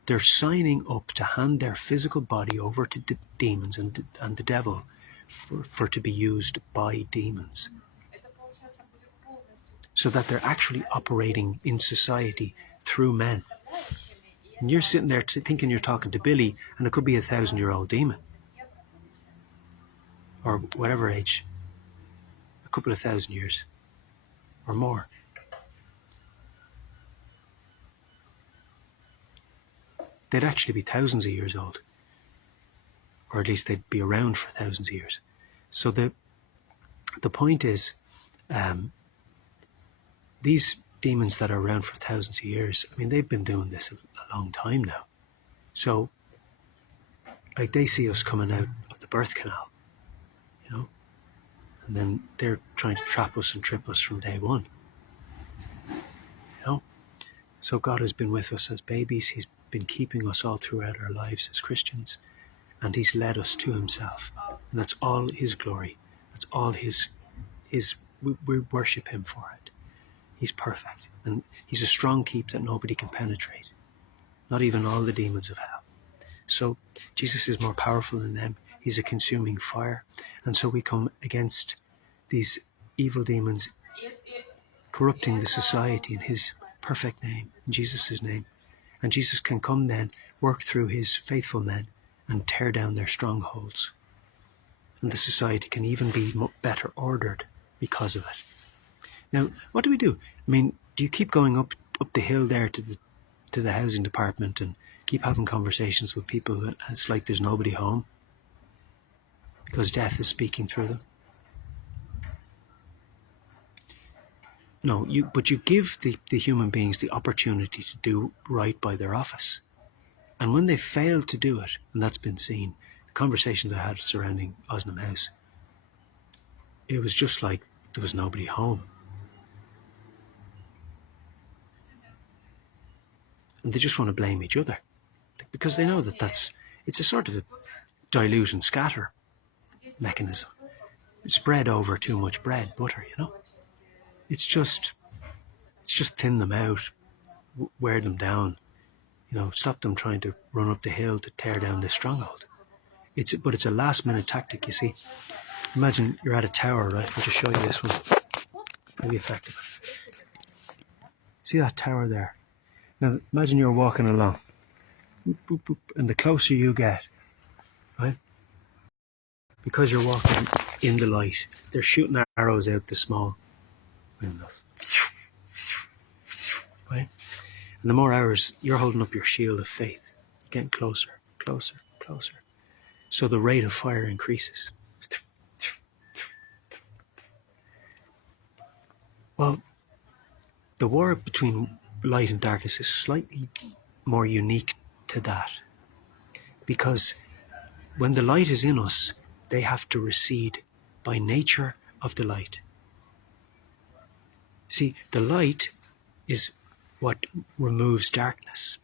they're signing up to hand their physical body over to demons and the devil for to be used by demons. So that they're actually operating in society through men. And you're sitting there thinking you're talking to Billy, and it could be a 1,000-year-old demon. Or whatever age. A couple of 1,000 years. Or more. They'd actually be thousands of years old. Or at least they'd be around for thousands of years. So the point is, these demons that are around for thousands of years, I mean, they've been doing this a long time now. So, like, they see us coming out of the birth canal, you know, and then they're trying to trap us and trip us from day one, you know. So God has been with us as babies. He's been keeping us all throughout our lives as Christians, and he's led us to himself, and that's all his glory. That's all his we worship him for it. He's perfect, and he's a strong keep that nobody can penetrate, not even all the demons of hell. So Jesus is more powerful than them. He's a consuming fire, and so we come against these evil demons corrupting the society in his perfect name, in Jesus' name. And Jesus can come then, work through his faithful men, and tear down their strongholds. And the society can even be better ordered because of it. Now, what do? I mean, do you keep going up the hill there to the housing department and keep having conversations with people and it's like there's nobody home because death is speaking through them? No, but you give the human beings the opportunity to do right by their office. And when they fail to do it, and that's been seen, the conversations I had surrounding Osnam House, it was just like there was nobody home. And they just want to blame each other because they know that it's a sort of a dilute and scatter mechanism. Spread over too much bread, butter, you know. It's just thin them out, wear them down, you know, stop them trying to run up the hill to tear down this stronghold. But it's a last minute tactic, you see. Imagine you're at a tower, right? I'll just show you this one. Really effective. See that tower there? Now imagine you're walking along, boop, boop, boop, and the closer you get, right? Because you're walking in the light, they're shooting arrows out the small windows. Right? And the more hours you're holding up your shield of faith, getting closer, closer, closer. So the rate of fire increases. Well, the war between light and darkness is slightly more unique to that. Because when the light is in us, they have to recede by nature of the light. See, the light is what removes darkness.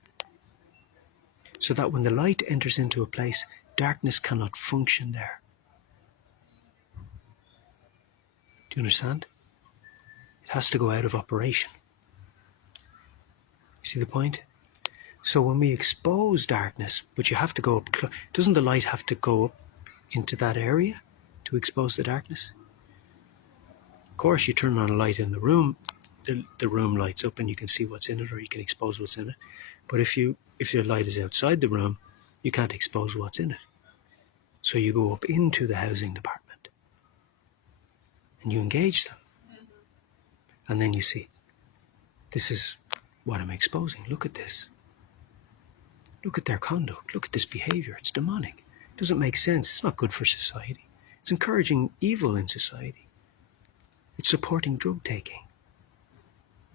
So that when the light enters into a place, darkness cannot function there. Do you understand? It has to go out of operation. See the point? So when we expose darkness, but you have to go up, doesn't the light have to go up into that area? to expose the darkness. Of course, you turn on a light in the room, the room lights up and you can see what's in it, or you can expose what's in it. But if your light is outside the room, you can't expose what's in it. So you go up into the housing department and you engage them. And then you see, this is what I'm exposing. Look at this. Look at their conduct. Look at this behavior. It's demonic. It doesn't make sense. It's not good for society. It's encouraging evil in society. It's supporting drug taking.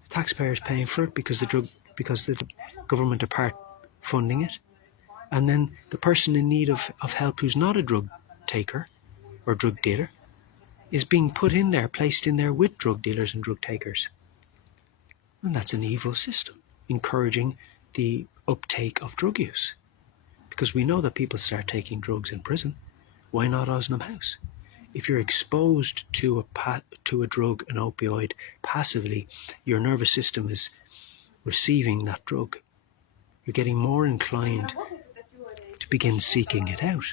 The taxpayers paying for it because the government are part funding it. And then the person in need of help who's not a drug taker or drug dealer is being put in there, placed in there with drug dealers and drug takers. And that's an evil system, encouraging the uptake of drug use. Because we know that people start taking drugs in prison. Why not Osnum House? If you're exposed to a drug, an opioid, passively, your nervous system is receiving that drug. You're getting more inclined to begin seeking it out.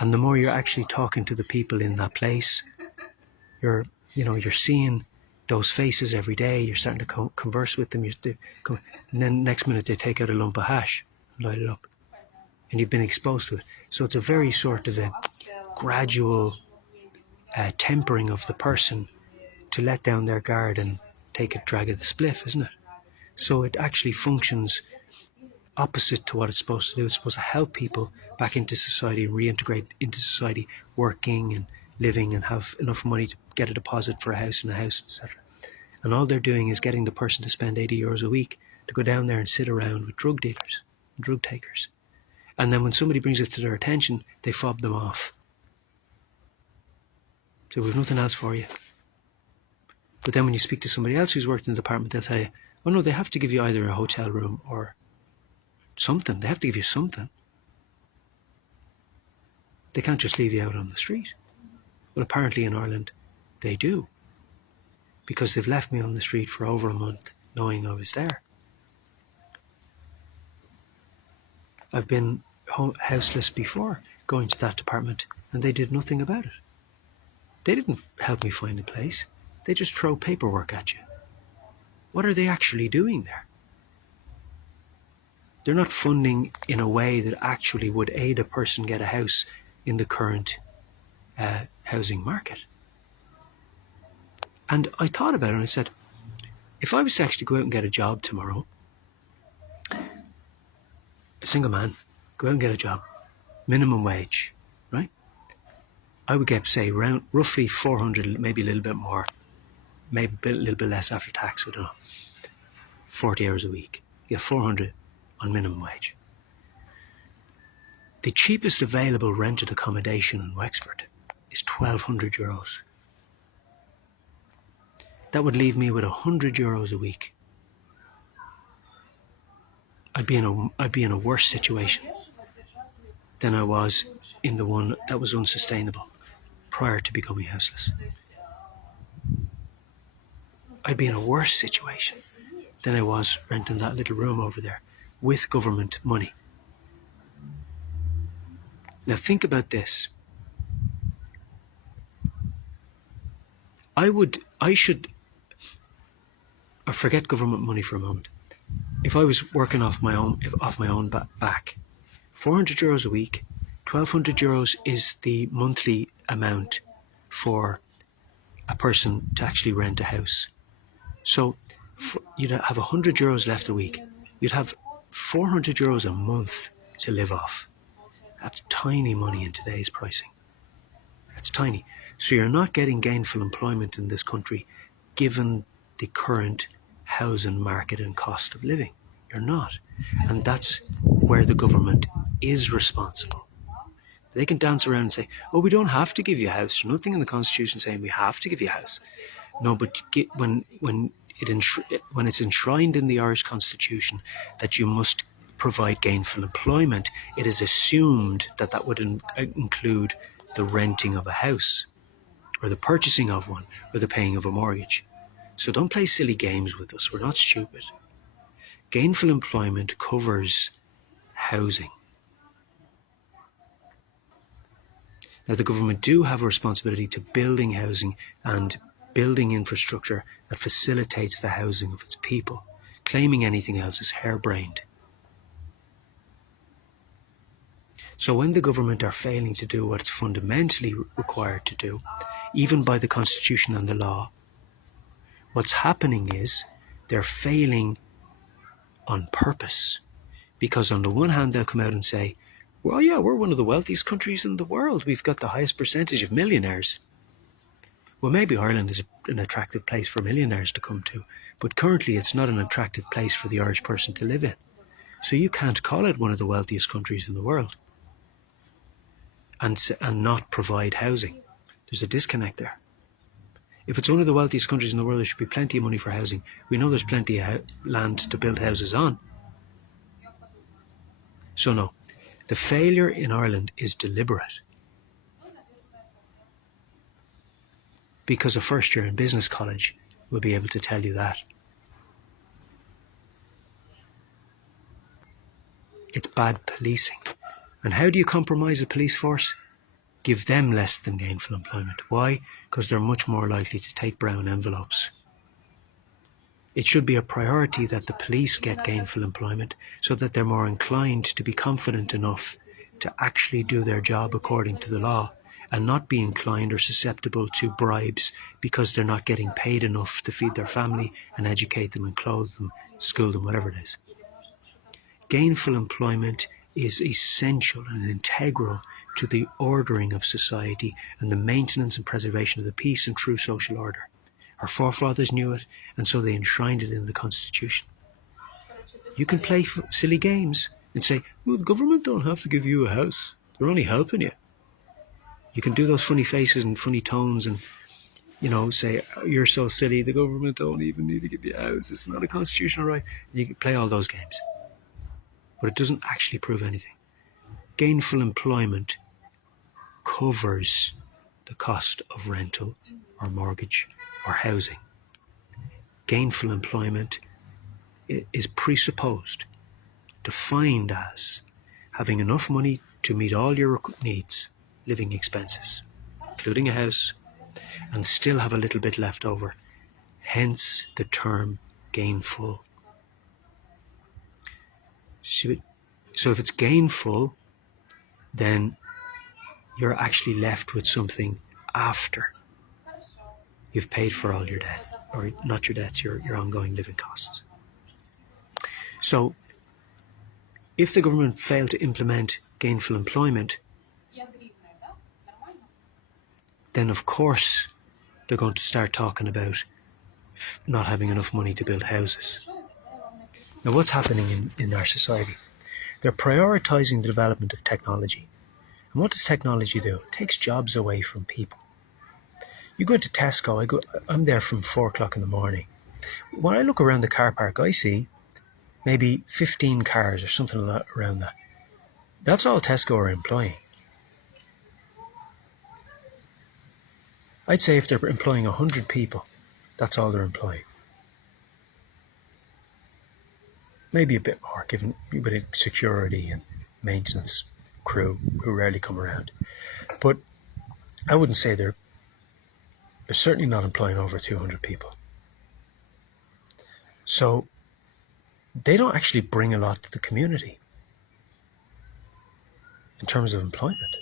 And the more you're actually talking to the people in that place, you're seeing those faces every day. You're starting to converse with them. And then next minute they take out a lump of hash and light it up. And you've been exposed to it. So it's a very sort of a gradual tempering of the person to let down their guard and take a drag of the spliff, isn't it? So it actually functions opposite to what it's supposed to do. It's supposed to help people back into society, reintegrate into society, working and living and have enough money to get a deposit for a house, etc. And all they're doing is getting the person to spend €80 a week to go down there and sit around with drug dealers and drug takers. And then when somebody brings it to their attention, they fob them off. So we've nothing else for you. But then when you speak to somebody else who's worked in the department, they'll tell you, oh no, they have to give you either a hotel room or something. They have to give you something. They can't just leave you out on the street. Well, apparently in Ireland, they do. Because they've left me on the street for over a month, knowing I was there. I've been houseless before going to that department, and they did nothing about it. They didn't help me find a place. They just throw paperwork at you. What are they actually doing there? They're not funding in a way that actually would aid a person get a house in the current housing market. And I thought about it and I said, if I was to actually go out and get a job tomorrow, a single man, go out and get a job, minimum wage, right? I would get, say, around roughly 400, maybe a little bit more, maybe a little bit less after tax, I don't know, 40 hours a week. You get 400 on minimum wage. The cheapest available rented accommodation in Wexford is €1,200. That would leave me with €100 a week. I'd be in a worse situation than I was in the one that was unsustainable prior to becoming houseless. I'd be in a worse situation than I was renting that little room over there with government money. Now think about this. Forget government money for a moment. If I was working off my own back, €400 a week, €1,200 is the monthly amount for a person to actually rent a house. So you'd have €100 left a week. You'd have €400 a month to live off. That's tiny money in today's pricing. That's tiny. So you're not getting gainful employment in this country given the current housing market and cost of living. You're not. And that's where the government is responsible. They can dance around and say, oh, we don't have to give you a house. There's nothing in the Constitution saying we have to give you a house. No, but when it's enshrined in the Irish Constitution that you must provide gainful employment, it is assumed that would include the renting of a house or the purchasing of one or the paying of a mortgage. So don't play silly games with us. We're not stupid. Gainful employment covers housing. Now, the government do have a responsibility to building housing and building infrastructure that facilitates the housing of its people. Claiming anything else is harebrained. So when the government are failing to do what it's fundamentally required to do, even by the Constitution and the law, what's happening is they're failing on purpose. Because on the one hand, they'll come out and say, well, yeah, we're one of the wealthiest countries in the world. We've got the highest percentage of millionaires. Well, maybe Ireland is an attractive place for millionaires to come to, but currently it's not an attractive place for the Irish person to live in. So you can't call it one of the wealthiest countries in the world and not provide housing. There's a disconnect there. If it's one of the wealthiest countries in the world, there should be plenty of money for housing. We know there's plenty of land to build houses on. So no, the failure in Ireland is deliberate. Because a first year in business college will be able to tell you that. It's bad policing. And how do you compromise a police force? Give them less than gainful employment. Why? Because they're much more likely to take brown envelopes. It should be a priority that the police get gainful employment so that they're more inclined to be confident enough to actually do their job according to the law and not be inclined or susceptible to bribes because they're not getting paid enough to feed their family and educate them and clothe them, school them, whatever it is. Gainful employment is essential and integral to the ordering of society and the maintenance and preservation of the peace and true social order. Our forefathers knew it, and so they enshrined it in the Constitution. You can play silly games and say, well, the government don't have to give you a house. They're only helping you. You can do those funny faces and funny tones and, say, you're so silly, the government don't even need to give you a house. It's not a constitutional right. And you can play all those games. But it doesn't actually prove anything. Gainful employment covers the cost of rental or mortgage or housing. Gainful employment is presupposed, defined as having enough money to meet all your needs, living expenses, including a house, and still have a little bit left over. Hence the term gainful. So if it's gainful, then you're actually left with something after you've paid for all your debt, or not your debts, your ongoing living costs. So if the government failed to implement gainful employment, then of course they're going to start talking about not having enough money to build houses. Now what's happening in our society? They're prioritising the development of technology. And what does technology do? It takes jobs away from people. You go into Tesco, I'm there from 4 o'clock in the morning. When I look around the car park, I see maybe 15 cars or something around that. That's all Tesco are employing. I'd say if they're employing 100 people, that's all they're employing. Maybe a bit more, given with security and maintenance crew who rarely come around. But I wouldn't say they're certainly not employing over 200 people. So they don't actually bring a lot to the community in terms of employment.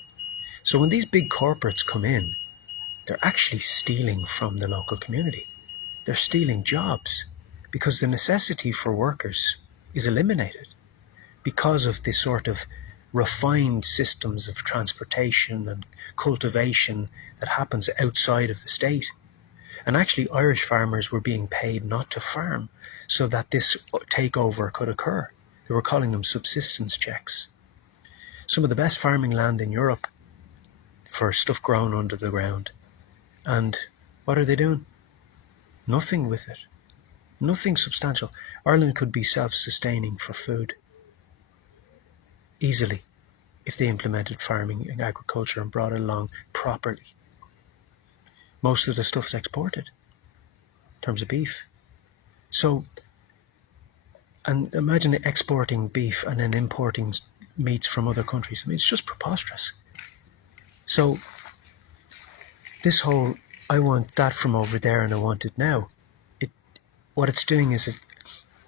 So when these big corporates come in, they're actually stealing from the local community. They're stealing jobs because the necessity for workers is eliminated because of this sort of refined systems of transportation and cultivation that happens outside of the state. And actually Irish farmers were being paid not to farm so that this takeover could occur. They were calling them subsistence checks. Some of the best farming land in Europe for stuff grown under the ground. And what are they doing? Nothing with it. Nothing substantial. Ireland could be self-sustaining for food easily if they implemented farming and agriculture and brought it along properly. Most of the stuff is exported in terms of beef. So, and imagine exporting beef and then importing meats from other countries. I mean, it's just preposterous. So this whole, I want that from over there and I want it now, what it's doing is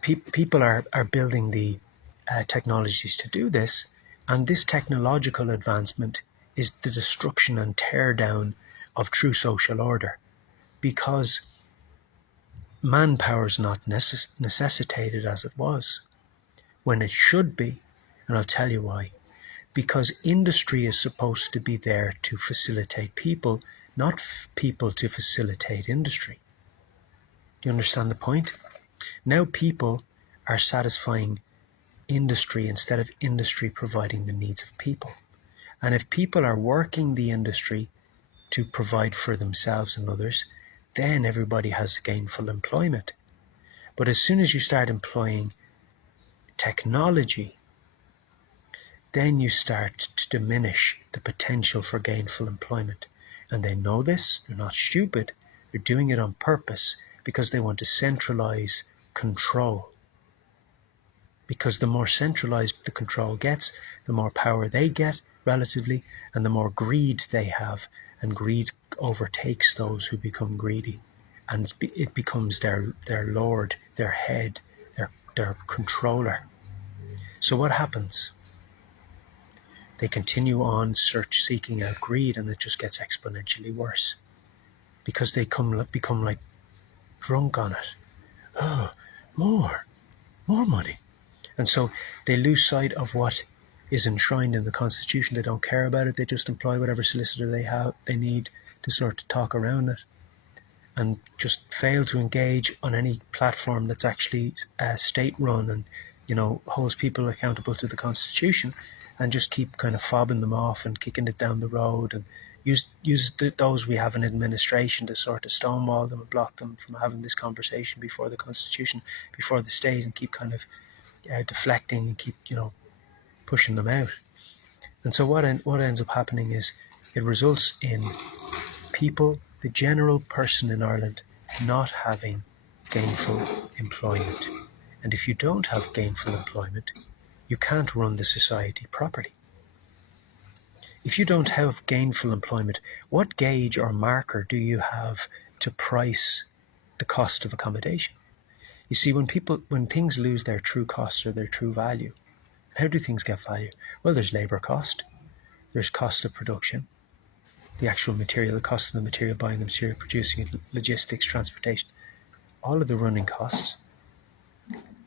people are building the technologies to do this, and this technological advancement is the destruction and tear down of true social order, because manpower is not necessitated as it was, when it should be. And I'll tell you why. Because industry is supposed to be there to facilitate people, not people to facilitate industry. Do you understand the point? Now people are satisfying industry instead of industry providing the needs of people. And if people are working the industry to provide for themselves and others, then everybody has gainful employment. But as soon as you start employing technology, then you start to diminish the potential for gainful employment. And they know this, they're not stupid, they're doing it on purpose because they want to centralize control. Because the more centralized the control gets, the more power they get relatively, and the more greed they have, and greed overtakes those who become greedy, and it becomes their lord, their head, their controller. So what happens? They continue on seeking out greed, and it just gets exponentially worse, because they become like drunk on it. Oh, more money. And so they lose sight of what is enshrined in the Constitution. They don't care about it. They just employ whatever solicitor they need to sort of talk around it, and just fail to engage on any platform that's actually state-run and, holds people accountable to the Constitution, and just keep kind of fobbing them off and kicking it down the road, and use those we have in administration to sort of stonewall them and block them from having this conversation before the Constitution, before the state, and keep kind of deflecting and keep pushing them out. And so what ends up happening is it results in people, the general person in Ireland, not having gainful employment. And if you don't have gainful employment, you can't run the society properly. If you don't have gainful employment, what gauge or marker do you have to price the cost of accommodation? You see, when things lose their true cost or their true value, how do things get value? Well, there's labour cost, there's cost of production, the actual material, the cost of the material, buying the material, producing it, logistics, transportation, all of the running costs.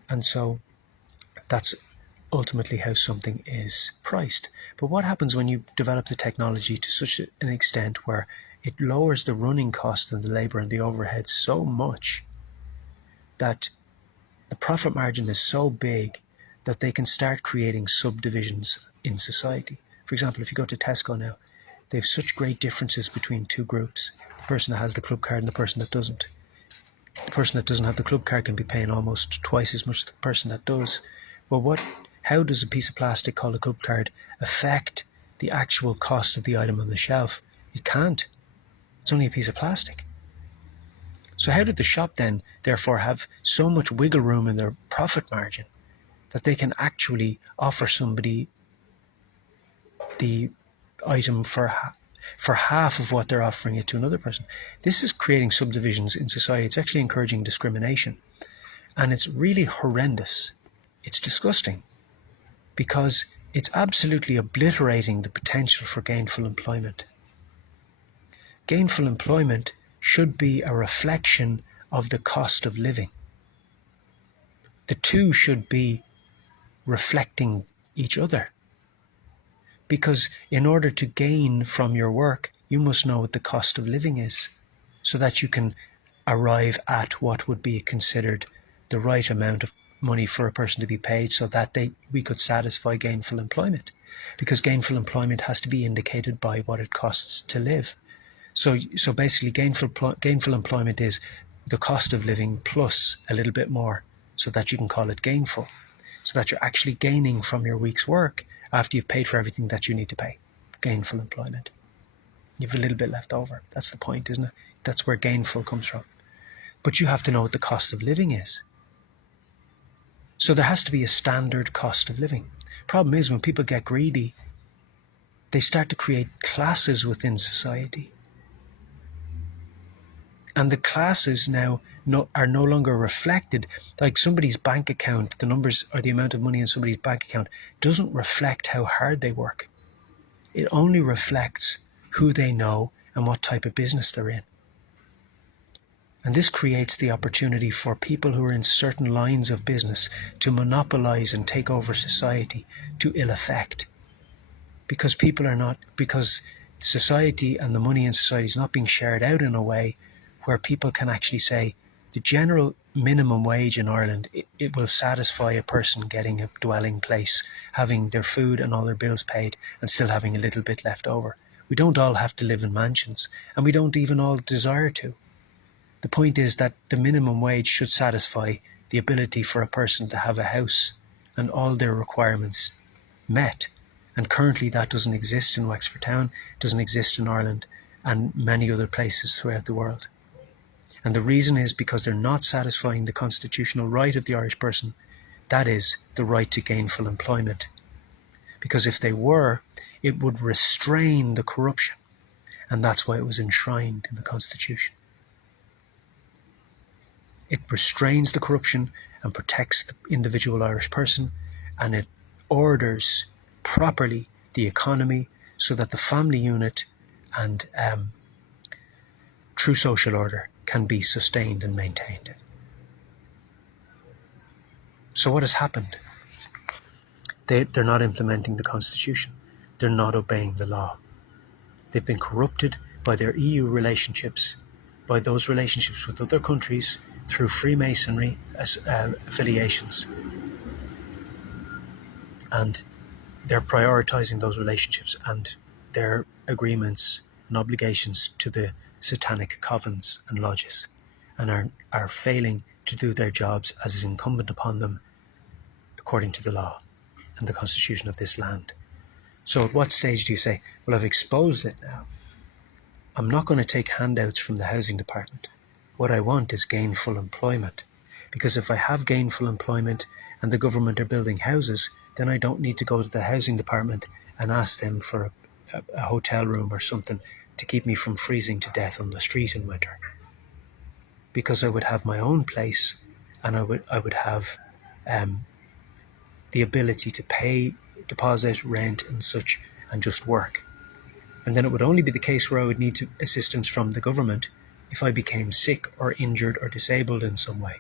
And so that's ultimately how something is priced. But what happens when you develop the technology to such an extent where it lowers the running cost and the labour and the overhead so much that the profit margin is so big that they can start creating subdivisions in society? For example, if you go to Tesco now, they have such great differences between two groups: the person that has the club card and the person that doesn't. The person that doesn't have the club card can be paying almost twice as much as the person that does. Well, how does a piece of plastic called a club card affect the actual cost of the item on the shelf? It can't. It's only a piece of plastic. So how did the shop then therefore have so much wiggle room in their profit margin that they can actually offer somebody the item for half of what they're offering it to another person? This is creating subdivisions in society. It's actually encouraging discrimination, and it's really horrendous. It's disgusting, because it's absolutely obliterating the potential for gainful employment. Gainful employment should be a reflection of the cost of living. The two should be reflecting each other. Because in order to gain from your work, you must know what the cost of living is, so that you can arrive at what would be considered the right amount of money for a person to be paid, so that we could satisfy gainful employment. Because gainful employment has to be indicated by what it costs to live. So basically gainful employment is the cost of living plus a little bit more, so that you can call it gainful, so that you're actually gaining from your week's work after you've paid for everything that you need to pay. Gainful employment. You've a little bit left over. That's the point, isn't it? That's where gainful comes from. But you have to know what the cost of living is. So there has to be a standard cost of living. Problem is, when people get greedy, they start to create classes within society. And the classes now are no longer reflected. Like somebody's bank account, the numbers or the amount of money in somebody's bank account doesn't reflect how hard they work. It only reflects who they know and what type of business they're in. And this creates the opportunity for people who are in certain lines of business to monopolize and take over society to ill effect. Because society and the money in society is not being shared out in a way where people can actually say the general minimum wage in Ireland, it will satisfy a person getting a dwelling place, having their food and all their bills paid and still having a little bit left over. We don't all have to live in mansions, and we don't even all desire to. The point is that the minimum wage should satisfy the ability for a person to have a house and all their requirements met. And currently that doesn't exist in Wexford Town, doesn't exist in Ireland and many other places throughout the world. And the reason is because they're not satisfying the constitutional right of the Irish person, that is, the right to gainful employment. Because if they were, it would restrain the corruption, and that's why it was enshrined in the Constitution. It restrains the corruption and protects the individual Irish person, and it orders properly the economy so that the family unit and true social order can be sustained and maintained. So what has happened? They're not implementing the Constitution. They're not obeying the law. They've been corrupted by their EU relationships, by those relationships with other countries through Freemasonry affiliations. And they're prioritising those relationships and their agreements and obligations to the satanic covens and lodges, and are failing to do their jobs as is incumbent upon them according to the law and the constitution of this land. So at what stage do you say, well, I've exposed it now. I'm not going to take handouts from the housing department. What I want is gainful employment. Because if I have gainful employment and the government are building houses, then I don't need to go to the housing department and ask them for a hotel room or something to keep me from freezing to death on the street in winter. Because I would have my own place, and I would have the ability to pay deposit, rent and such, and just work. And then it would only be the case where I would need assistance from the government if I became sick or injured or disabled in some way.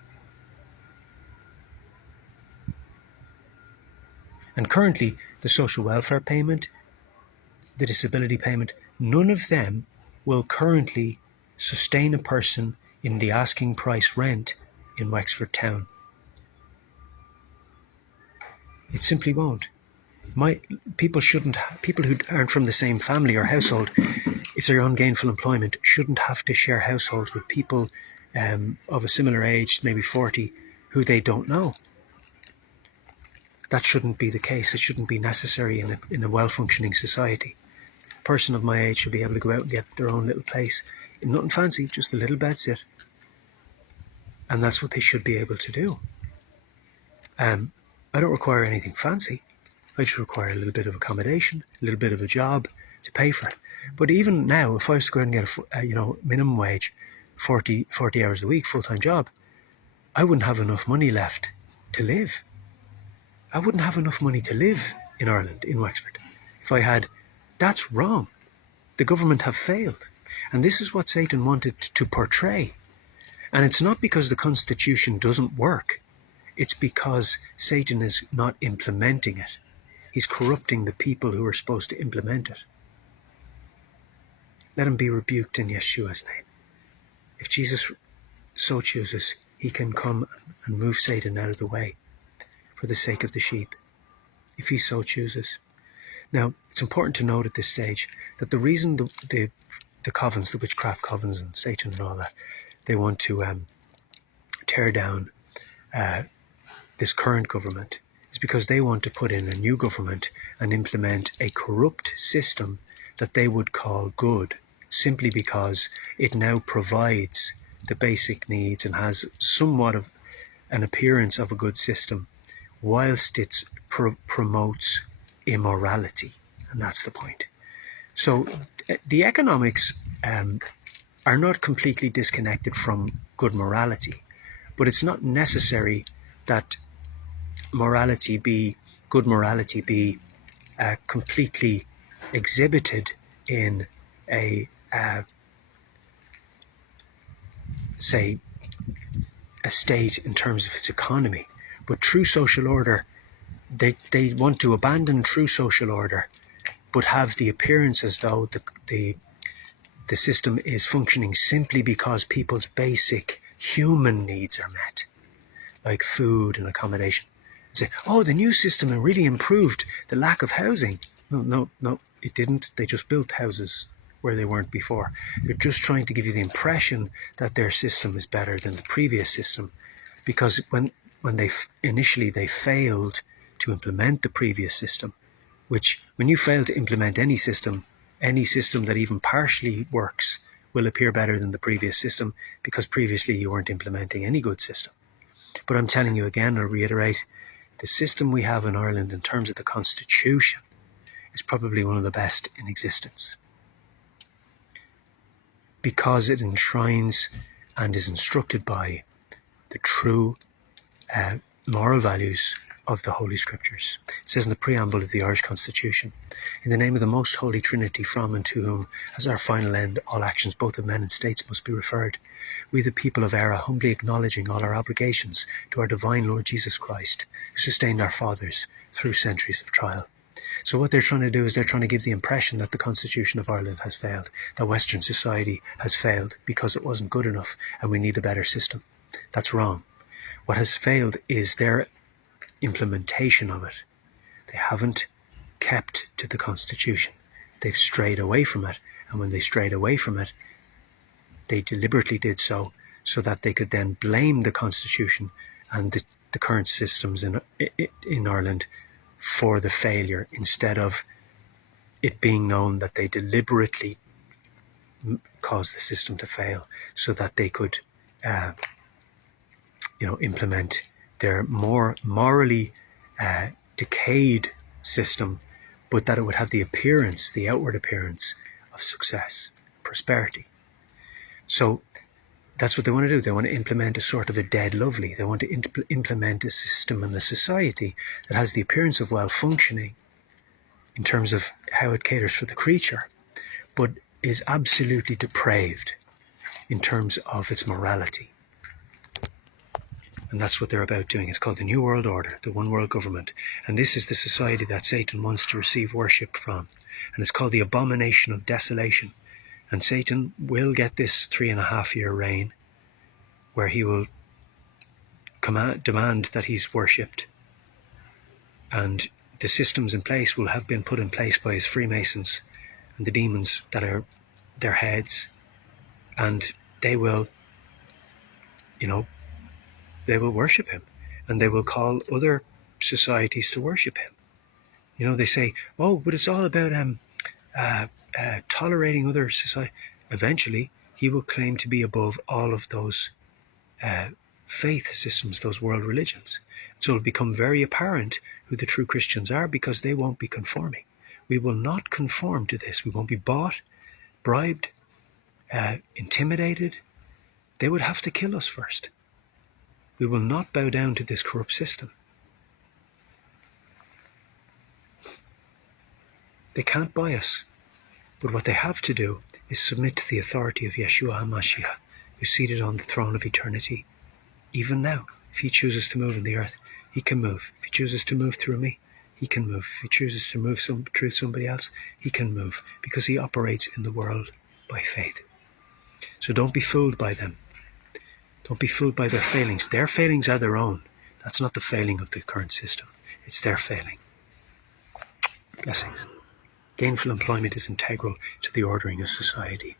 And currently, the social welfare payment, the disability payment, none of them will currently sustain a person in the asking price rent in Wexford Town. It simply won't. People who aren't from the same family or household, if they're on gainful employment, shouldn't have to share households with people of a similar age, maybe 40, who they don't know. That shouldn't be the case. It shouldn't be necessary in a well-functioning society. A person of my age should be able to go out and get their own little place. Nothing fancy, just a little bedsit. And that's what they should be able to do. I don't require anything fancy. I just require a little bit of accommodation, a little bit of a job to pay for it. But even now, if I was to go out and get a minimum wage, 40 hours a week, full-time job, I wouldn't have enough money left to live. I wouldn't have enough money to live in Ireland, in Wexford. If I had, that's wrong. The government have failed. And this is what Satan wanted to portray. And it's not because the Constitution doesn't work. It's because Satan is not implementing it. He's corrupting the people who are supposed to implement it. Let him be rebuked in Yeshua's name. If Jesus so chooses, he can come and move Satan out of the way for the sake of the sheep, if he so chooses. Now, it's important to note at this stage that the reason the covens, the witchcraft covens and Satan and all that, they want to tear down this current government is because they want to put in a new government and implement a corrupt system that they would call good, simply because it now provides the basic needs and has somewhat of an appearance of a good system, whilst it promotes immorality. And that's the point. So the economics are not completely disconnected from good morality, but it's not necessary that good morality be completely exhibited in say, a state in terms of its economy. But true social order, they want to abandon true social order, but have the appearance as though the system is functioning simply because people's basic human needs are met, like food and accommodation. And say, oh, the new system really improved the lack of housing. No, it didn't. They just built houses where they weren't before. They're just trying to give you the impression that their system is better than the previous system, because when they initially they failed to implement the previous system, which when you fail to implement any system that even partially works will appear better than the previous system, because previously you weren't implementing any good system. But I'm telling you again, I'll reiterate, the system we have in Ireland in terms of the Constitution is probably one of the best in existence, because it enshrines and is instructed by the true moral values of the Holy Scriptures. It says in the preamble of the Irish Constitution, in the name of the most holy Trinity, from and to whom, as our final end, all actions both of men and states must be referred, we the people of Eire, humbly acknowledging all our obligations to our divine Lord Jesus Christ, who sustained our fathers through centuries of trial. So what they're trying to do is they're trying to give the impression that the Constitution of Ireland has failed, that Western society has failed because it wasn't good enough and we need a better system. That's wrong. What has failed is their implementation of it. They haven't kept to the Constitution. They've strayed away from it, and when they strayed away from it, they deliberately did so that they could then blame the Constitution and the current systems in Ireland for the failure, instead of it being known that they deliberately caused the system to fail so that they could implement their more morally decayed system, but that it would have the outward appearance of success, prosperity. So that's what they want to do. They want to implement a sort of a dead lovely. They want to implement a system and a society that has the appearance of well functioning in terms of how it caters for the creature, but is absolutely depraved in terms of its morality. And that's what they're about doing. It's called the New World Order, the One World Government. And this is the society that Satan wants to receive worship from. And it's called the Abomination of Desolation. And Satan will get this 3.5-year reign where he will demand that he's worshipped. And the systems in place will have been put in place by his Freemasons and the demons that are their heads. And they will, they will worship him, and they will call other societies to worship him. They say, oh, but it's all about tolerating other society. Eventually, he will claim to be above all of those faith systems, those world religions. So it'll become very apparent who the true Christians are, because they won't be conforming. We will not conform to this. We won't be bought, bribed, intimidated. They would have to kill us first. We will not bow down to this corrupt system. They can't buy us. But what they have to do is submit to the authority of Yeshua HaMashiach, who's seated on the throne of eternity. Even now, if he chooses to move in the earth, he can move. If he chooses to move through me, he can move. If he chooses to move through somebody else, he can move, because he operates in the world by faith. So don't be fooled by them. Don't be fooled by their failings. Their failings are their own. That's not the failing of the current system. It's their failing. Blessings. Gainful employment is integral to the ordering of society.